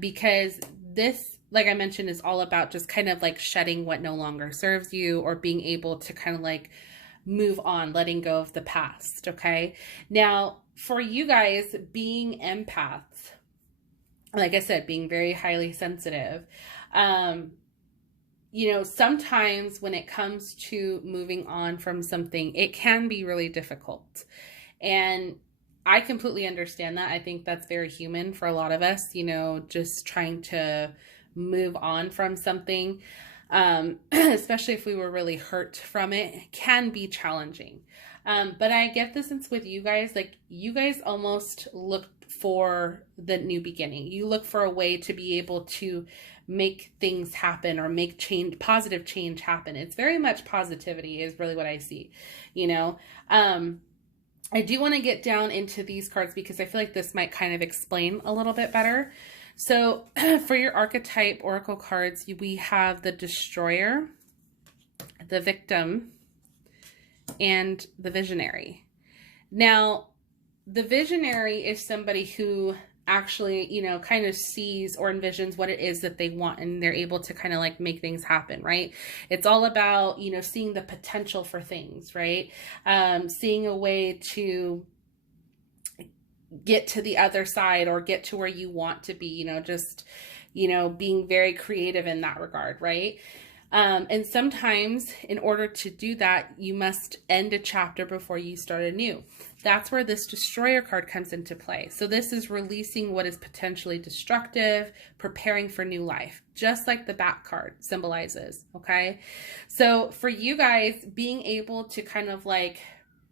because this, like I mentioned, is all about just kind of like shedding what no longer serves you, or being able to kind of like move on, letting go of the past. Okay. Now, for you guys being empaths, like I said, being very highly sensitive, sometimes when it comes to moving on from something, it can be really difficult. And I completely understand that. I think that's very human for a lot of us, just trying to move on from something, especially if we were really hurt from it can be challenging. But I get the sense with you guys, like you guys almost look for the new beginning. You look for a way to be able to make things happen or make positive change happen. It's very much positivity is really what I see, I do want to get down into these cards because I feel like this might kind of explain a little bit better. So for your archetype oracle cards, we have the Destroyer, the Victim, and the Visionary. Now, the Visionary is somebody who actually, kind of sees or envisions what it is that they want, and they're able to kind of like make things happen, right? It's all about, seeing the potential for things, right? Seeing a way to get to the other side or get to where you want to be, being very creative in that regard, right? And sometimes in order to do that, you must end a chapter before you start a new. That's where this Destroyer card comes into play. So this is releasing what is potentially destructive, preparing for new life, just like the Bat card symbolizes, okay? So for you guys, being able to kind of like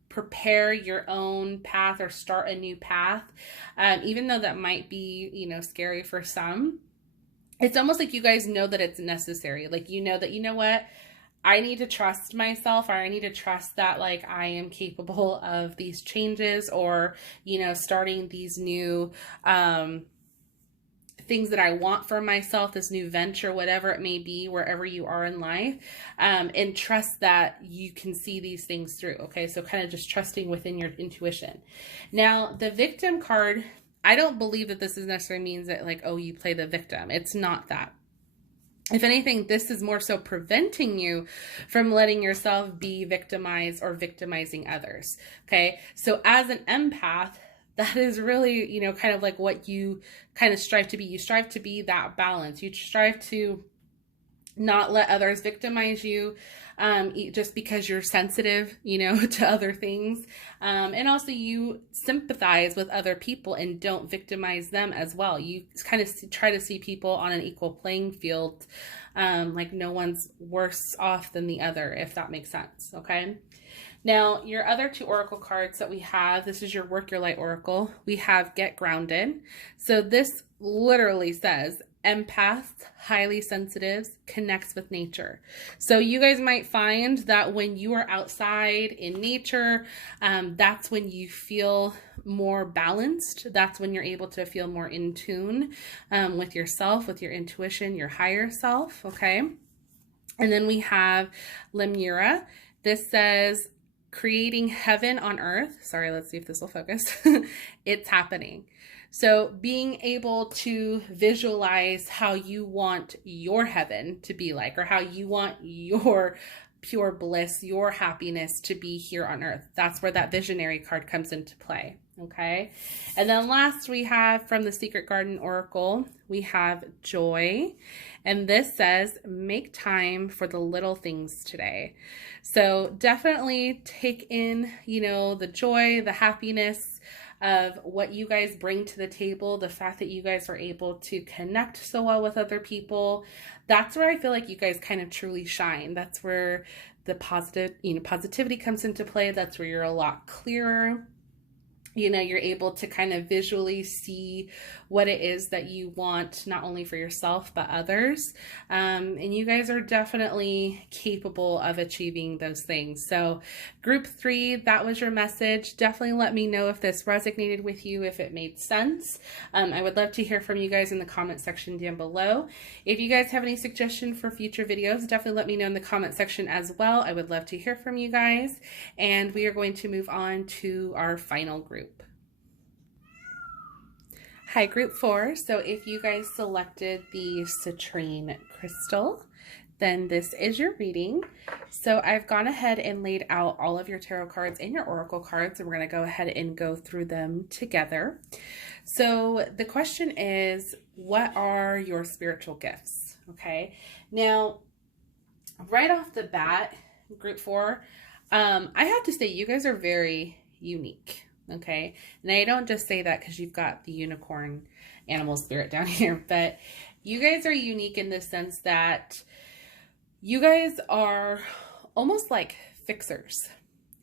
prepare your own path or start a new path, even though that might be, scary for some, it's almost like you guys know that it's necessary. Like, that, what, I need to trust myself, or I need to trust that like I am capable of these changes, or, starting these new things that I want for myself, this new venture, whatever it may be, wherever you are in life, and trust that you can see these things through. Okay. So kind of just trusting within your intuition. Now, the Victim card, I don't believe that this is necessarily means that like, oh, you play the victim. It's not that. If anything, this is more so preventing you from letting yourself be victimized or victimizing others. Okay. So as an empath, that is really, kind of like what you kind of strive to be. You strive to be that balance. You strive to not let others victimize you, just because you're sensitive, to other things. And also you sympathize with other people and don't victimize them as well. You kind of try to see people on an equal playing field, like no one's worse off than the other, if that makes sense. Okay. Now, your other two oracle cards that we have, this is your Work Your Light Oracle. We have Get Grounded. So this literally says, empaths, highly sensitives, connects with nature. So you guys might find that when you are outside in nature, that's when you feel more balanced. That's when you're able to feel more in tune with yourself, with your intuition, your higher self. Okay. And then we have Lemura. This says, creating heaven on earth. Sorry, let's see if this will focus. It's happening. So being able to visualize how you want your heaven to be like, or how you want your pure bliss, your happiness to be here on earth. That's where that Visionary card comes into play. Okay. And then last we have from the Secret Garden Oracle, we have joy. And this says, make time for the little things today. So definitely take in, the joy, the happiness of what you guys bring to the table, the fact that you guys are able to connect so well with other people. That's where I feel like you guys kind of truly shine. That's where the positivity comes into play. That's where you're a lot clearer. You're able to kind of visually see what it is that you want, not only for yourself, but others. And you guys are definitely capable of achieving those things. So group 3, that was your message. Definitely let me know if this resonated with you, if it made sense. I would love to hear from you guys in the comment section down below. If you guys have any suggestions for future videos, definitely let me know in the comment section as well. I would love to hear from you guys. And we are going to move on to our final group. Hi, group 4. So if you guys selected the citrine crystal, then this is your reading. So I've gone ahead and laid out all of your tarot cards and your oracle cards, and we're going to go ahead and go through them together. So the question is, what are your spiritual gifts? Okay. Now, right off the bat, group 4, I have to say you guys are very unique. Okay. And I don't just say that because you've got the unicorn animal spirit down here, but you guys are unique in the sense that you guys are almost like fixers.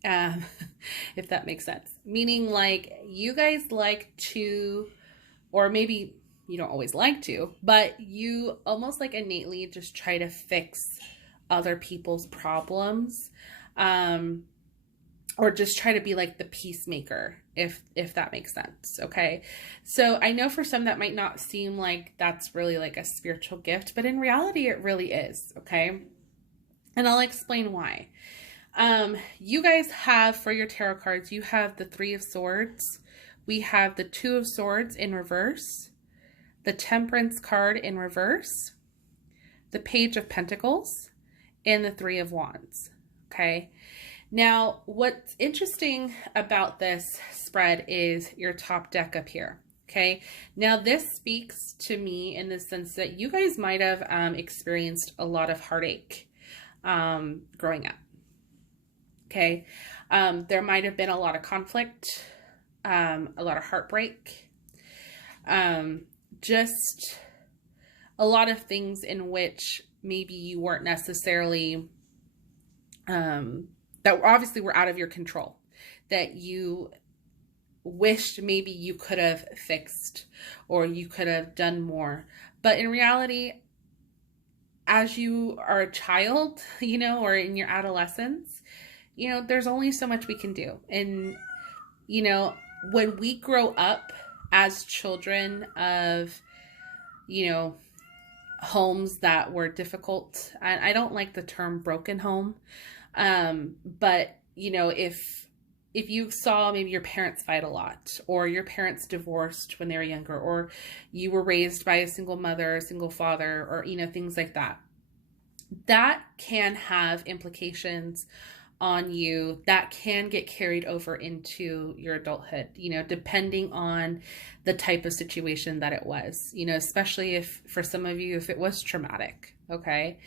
If that makes sense. Meaning like you guys like to, or maybe you don't always like to, but you almost like innately just try to fix other people's problems. Or just try to be like the peacemaker, if that makes sense, okay? So I know for some that might not seem like that's really like a spiritual gift, but in reality it really is, okay? And I'll explain why. You guys have, for your tarot cards, you have the 3 of Swords. We have the 2 of Swords in reverse, the Temperance card in reverse, the Page of Pentacles, and the 3 of Wands, okay? Now, what's interesting about this spread is your top deck up here, okay? Now, this speaks to me in the sense that you guys might have experienced a lot of heartache growing up, okay? There might have been a lot of conflict, a lot of heartbreak, just a lot of things in which maybe you weren't necessarily... that obviously were out of your control, that you wished maybe you could have fixed or you could have done more. But in reality, as you are a child, or in your adolescence, there's only so much we can do. And, when we grow up as children of, homes that were difficult, and I don't like the term broken home, but if you saw maybe your parents fight a lot, or your parents divorced when they were younger, or you were raised by a single mother, a single father, or, things like that, that can have implications on you that can get carried over into your adulthood, depending on the type of situation that it was, especially if for some of you, if it was traumatic. Okay.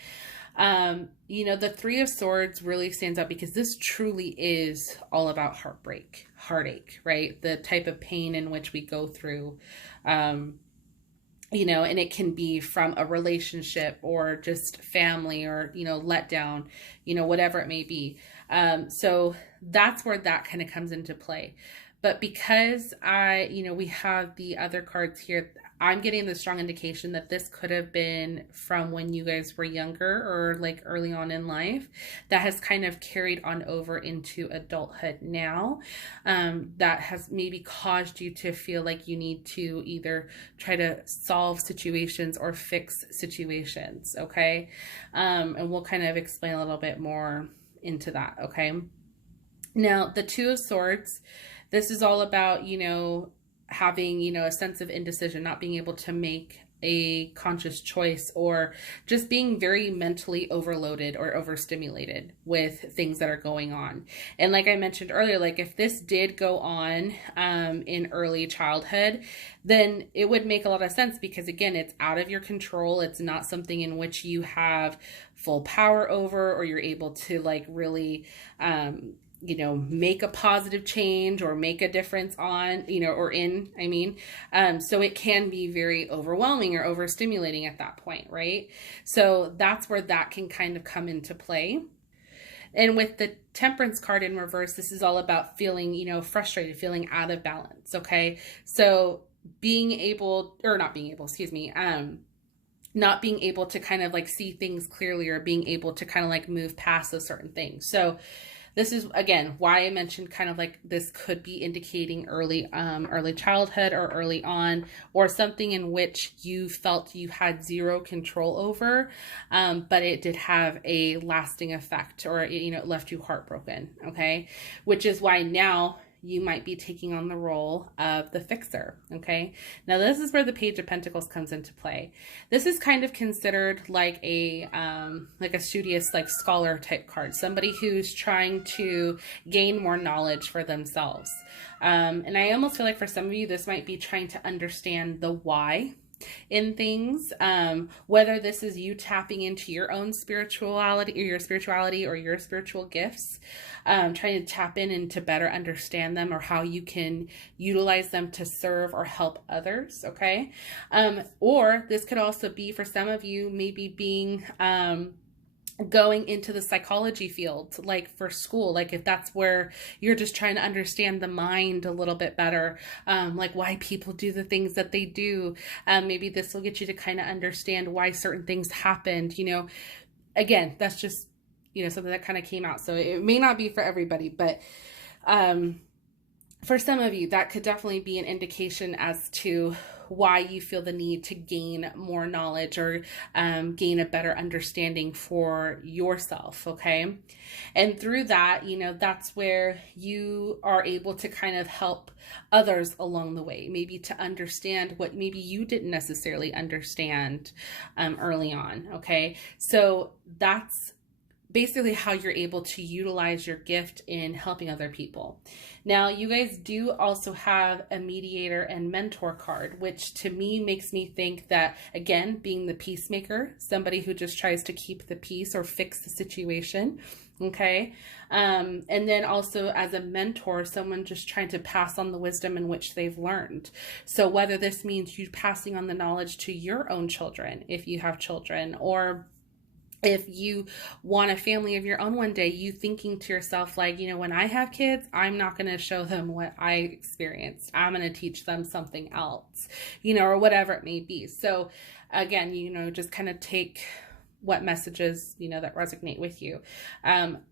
The 3 of Swords really stands out because this truly is all about heartache, right? The type of pain in which we go through, and it can be from a relationship or just family or, letdown, whatever it may be. So that's where that kind of comes into play. But because we have the other cards here, I'm getting the strong indication that this could have been from when you guys were younger or like early on in life, that has kind of carried on over into adulthood now, that has maybe caused you to feel like you need to either try to solve situations or fix situations, okay? And we'll kind of explain a little bit more into that, okay? Now, the 2 of Swords, this is all about, having, a sense of indecision, not being able to make a conscious choice, or just being very mentally overloaded or overstimulated with things that are going on. And like I mentioned earlier, like if this did go on in early childhood, then it would make a lot of sense, because again, it's out of your control. It's not something in which you have full power over, or you're able to like really you know, make a positive change or make a difference on, you know, or in, I mean, so it can be very overwhelming or overstimulating at that point, right? So that's where that can kind of come into play. And with the Temperance card in reverse, this is all about feeling, you know, frustrated, feeling out of balance, okay? So being able, or not being able, excuse me, not being able to kind of like see things clearly, or being able to kind of like move past those certain things. So this is, again, why I mentioned kind of like this could be indicating early childhood or early on, or something in which you felt you had zero control over, but it did have a lasting effect, or, you know, it left you heartbroken, okay? Which is why now you might be taking on the role of the fixer, okay? Now this is where the Page of Pentacles comes into play. This is kind of considered like a studious, like scholar type card, somebody who's trying to gain more knowledge for themselves. And I almost feel like for some of you, this might be trying to understand the why in things, whether this is you tapping into your own spirituality or your spiritual gifts, trying to tap in and to better understand them, or how you can utilize them to serve or help others, okay? Or this could also be for some of you, maybe being going into the psychology field, like for school, like if that's where you're just trying to understand the mind a little bit better, like why people do the things that they do. Maybe this will get you to kind of understand why certain things happened, you know. Again, that's just, you know, something that kind of came out. So it may not be for everybody, but for some of you, that could definitely be an indication as to why you feel the need to gain more knowledge, or gain a better understanding for yourself, okay? And through that, you know, that's where you are able to kind of help others along the way, maybe to understand what maybe you didn't necessarily understand early on, okay? So that's basically how you're able to utilize your gift in helping other people. Now, you guys do also have a mediator and mentor card, which to me makes me think that, again, being the peacemaker, somebody who just tries to keep the peace or fix the situation, okay? And then also as a mentor, someone just trying to pass on the wisdom in which they've learned. So whether this means you passing on the knowledge to your own children, if you have children, or if you want a family of your own one day, you thinking to yourself, like, you know, when I have kids, I'm not going to show them what I experienced. I'm going to teach them something else, you know, or whatever it may be. So again, you know, just kind of take what messages, you know, that resonate with you.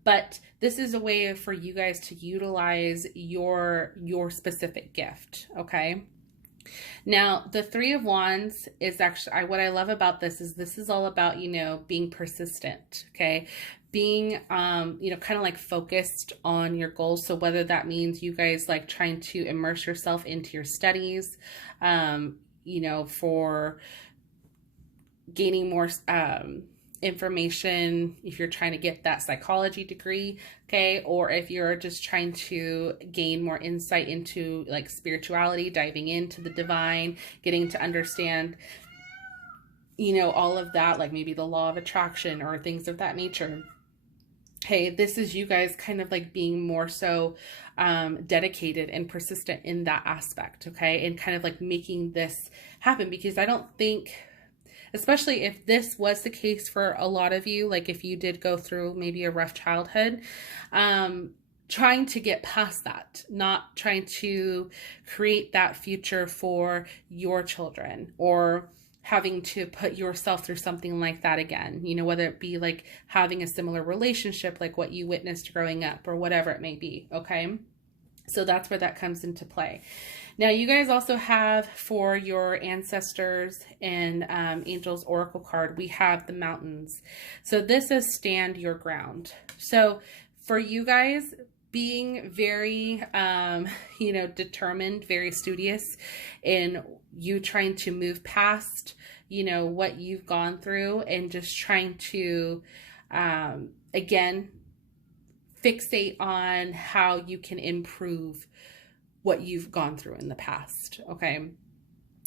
But this is a way for you guys to utilize your specific gift, okay? Now, the Three of Wands is actually, what I love about this is all about, you know, being persistent, okay? Being, you know, kind of like focused on your goals. So whether that means you guys like trying to immerse yourself into your studies, you know, for gaining more, information, if you're trying to get that psychology degree, okay, or if you're just trying to gain more insight into like spirituality, diving into the divine, getting to understand, you know, all of that, like maybe the law of attraction or things of that nature. Hey, this is you guys kind of like being more so dedicated and persistent in that aspect, okay, and kind of like making this happen, because I don't think, especially if this was the case for a lot of you, like if you did go through maybe a rough childhood, trying to get past that, not trying to create that future for your children, or having to put yourself through something like that again, you know, whether it be like having a similar relationship like what you witnessed growing up, or whatever it may be, okay? So that's where that comes into play. Now, you guys also have, for your ancestors and angels oracle card, we have the mountains. So this is stand your ground. So for you guys, being very, you know, determined, very studious in you trying to move past, you know, what you've gone through, and just trying to, again, fixate on how you can improve what you've gone through in the past. Okay.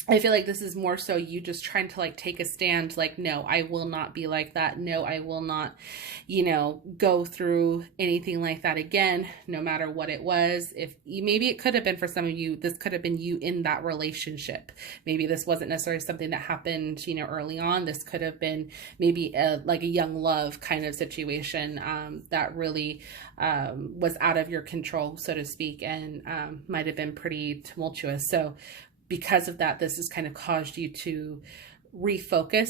I feel like this is more so you just trying to like take a stand, like, no, I will not be like that. No, I will not, you know, go through anything like that again, no matter what it was. If you, maybe it could have been for some of you, this could have been you in that relationship. Maybe this wasn't necessarily something that happened, you know, early on. This could have been maybe like a young love kind of situation that really was out of your control, so to speak, and might have been pretty tumultuous. So because of that, this has kind of caused you to refocus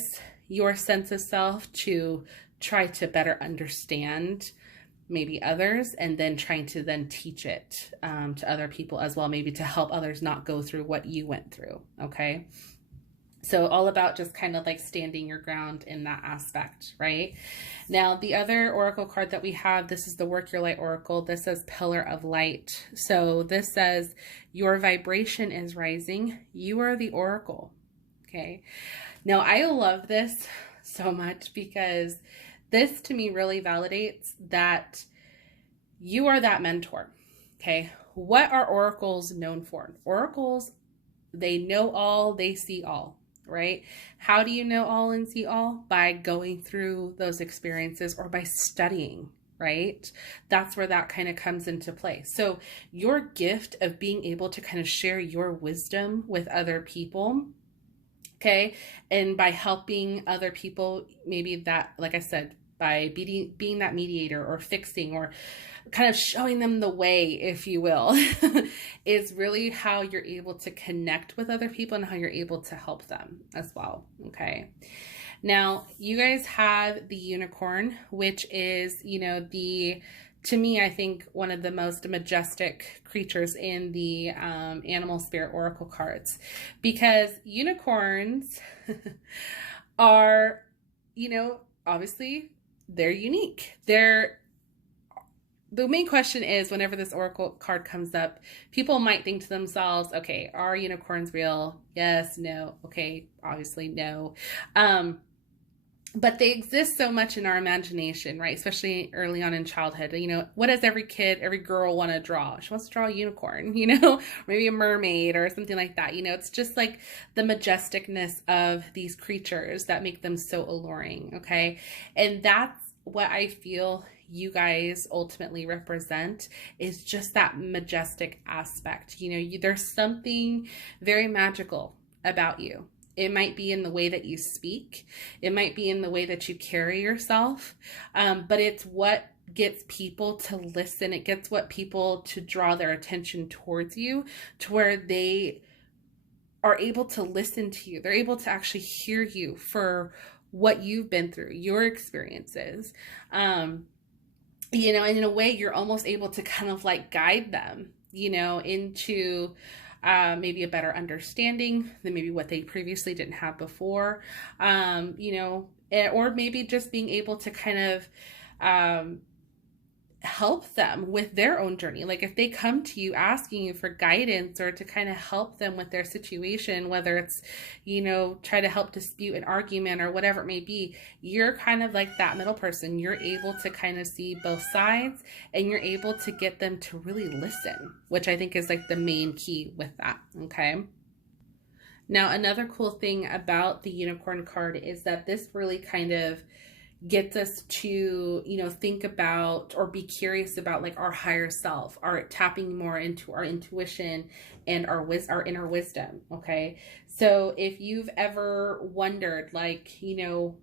your sense of self, to try to better understand maybe others, and then trying to then teach it to other people as well, maybe to help others not go through what you went through. Okay. So all about just kind of like standing your ground in that aspect, right? Now, the other oracle card that we have, this is the Work Your Light Oracle. This says Pillar of Light. So this says your vibration is rising. You are the oracle. Okay. Now, I love this so much because this to me really validates that you are that mentor. Okay. What are oracles known for? Oracles, they know all, they see all. Right? How do you know all and see all? By going through those experiences or by studying, right? That's where that kind of comes into play. So your gift of being able to kind of share your wisdom with other people, okay? And by helping other people, maybe that, like I said, by being that mediator or fixing or kind of showing them the way, if you will, is really how you're able to connect with other people and how you're able to help them as well. Okay. Now, you guys have the unicorn, which is, you know, to me, I think one of the most majestic creatures in the animal spirit oracle cards, because unicorns are, you know, obviously they're unique. The main question is, whenever this oracle card comes up, people might think to themselves, okay, are unicorns real? Yes, no. Okay, obviously no. But they exist so much in our imagination, right? Especially early on in childhood. You know, what does every kid, every girl want to draw? She wants to draw a unicorn, you know, maybe a mermaid or something like that. You know, it's just like the majesticness of these creatures that make them so alluring, okay? And that's what I feel you guys ultimately represent, is just that majestic aspect. You know, there's something very magical about you. It might be in the way that you speak. It might be in the way that you carry yourself. But it's what gets people to listen. It gets what people to draw their attention towards you, to where they are able to listen to you. They're able to actually hear you for what you've been through, your experiences. You know, and in a way, you're almost able to kind of like guide them, you know, into maybe a better understanding than maybe what they previously didn't have before, you know, or maybe just being able to kind of help them with their own journey. Like if they come to you asking you for guidance or to kind of help them with their situation, whether it's, you know, try to help dispute an argument or whatever it may be, you're kind of like that middle person. You're able to kind of see both sides, and you're able to get them to really listen, which I think is like the main key with that. Okay. Now, another cool thing about the unicorn card is that this really kind of gets us to, you know, think about or be curious about like our higher self, our tapping more into our intuition and our inner wisdom. Okay. So if you've ever wondered, like, you know,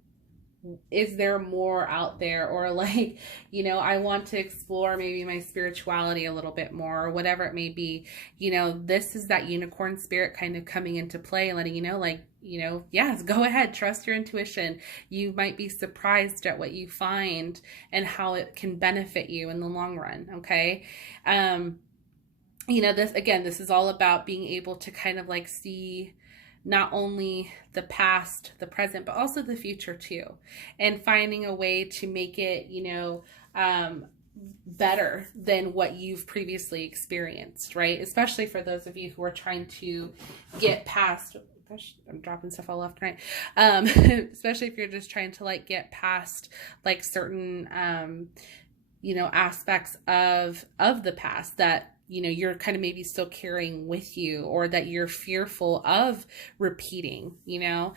is there more out there, or like, you know, I want to explore maybe my spirituality a little bit more, or whatever it may be, you know, this is that unicorn spirit kind of coming into play and letting you know, like, you know, yes, go ahead, trust your intuition. You might be surprised at what you find and how it can benefit you in the long run. Okay. You know, this is all about being able to kind of like see not only the past, the present, but also the future too, and finding a way to make it, you know, better than what you've previously experienced, right? Especially for those of you who are trying to get past, gosh, I'm dropping stuff all left and right. Especially if you're just trying to like get past like certain, you know, aspects of the past that, you know, you're kind of maybe still carrying with you, or that you're fearful of repeating, you know.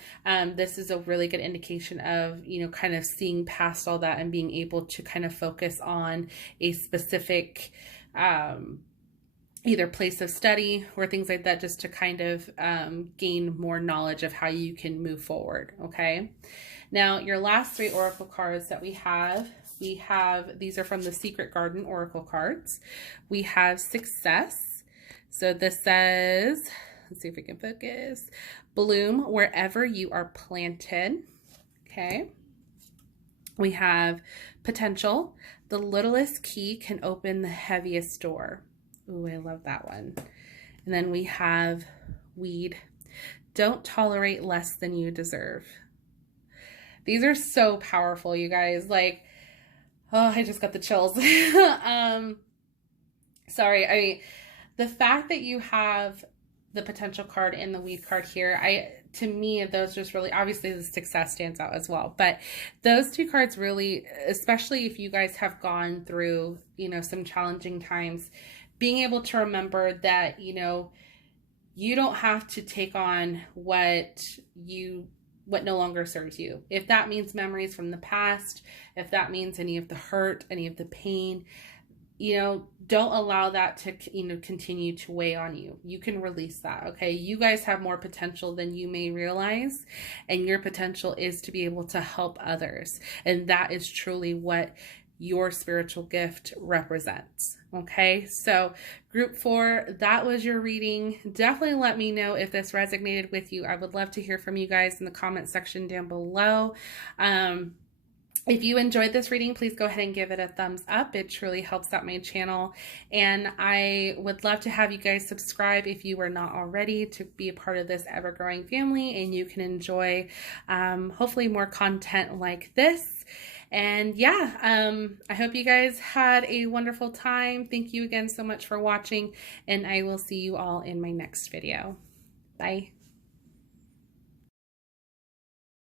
This is a really good indication of, you know, kind of seeing past all that and being able to kind of focus on a specific, either place of study or things like that, just to kind of gain more knowledge of how you can move forward. Okay. Now, your last 3 oracle cards that we have, these are from the Secret Garden oracle cards. We have Success. So this says, let's see if we can focus, bloom wherever you are planted. Okay. We have Potential. The littlest key can open the heaviest door. Ooh, I love that one. And then we have Weed. Don't tolerate less than you deserve. These are so powerful, you guys. Like, oh, I just got the chills. Sorry. I mean, the fact that you have the Potential card and the Weed card here, to me, those just really, obviously the Success stands out as well. But those 2 cards really, especially if you guys have gone through, you know, some challenging times, being able to remember that, you know, you don't have to take on what no longer serves you. If that means memories from the past, if that means any of the hurt, any of the pain, you know, don't allow that to, you know, continue to weigh on you. You can release that. Okay. You guys have more potential than you may realize, and your potential is to be able to help others. And that is truly what your spiritual gift represents. Okay, so group 4, that was your reading. Definitely let me know if this resonated with you. I would love to hear from you guys in the comment section down below. If you enjoyed this reading, please go ahead and give it a thumbs up. It truly helps out my channel. And I would love to have you guys subscribe if you are not already, to be a part of this ever-growing family, and you can enjoy hopefully more content like this. And yeah, I hope you guys had a wonderful time. Thank you again so much for watching, and I will see you all in my next video. Bye.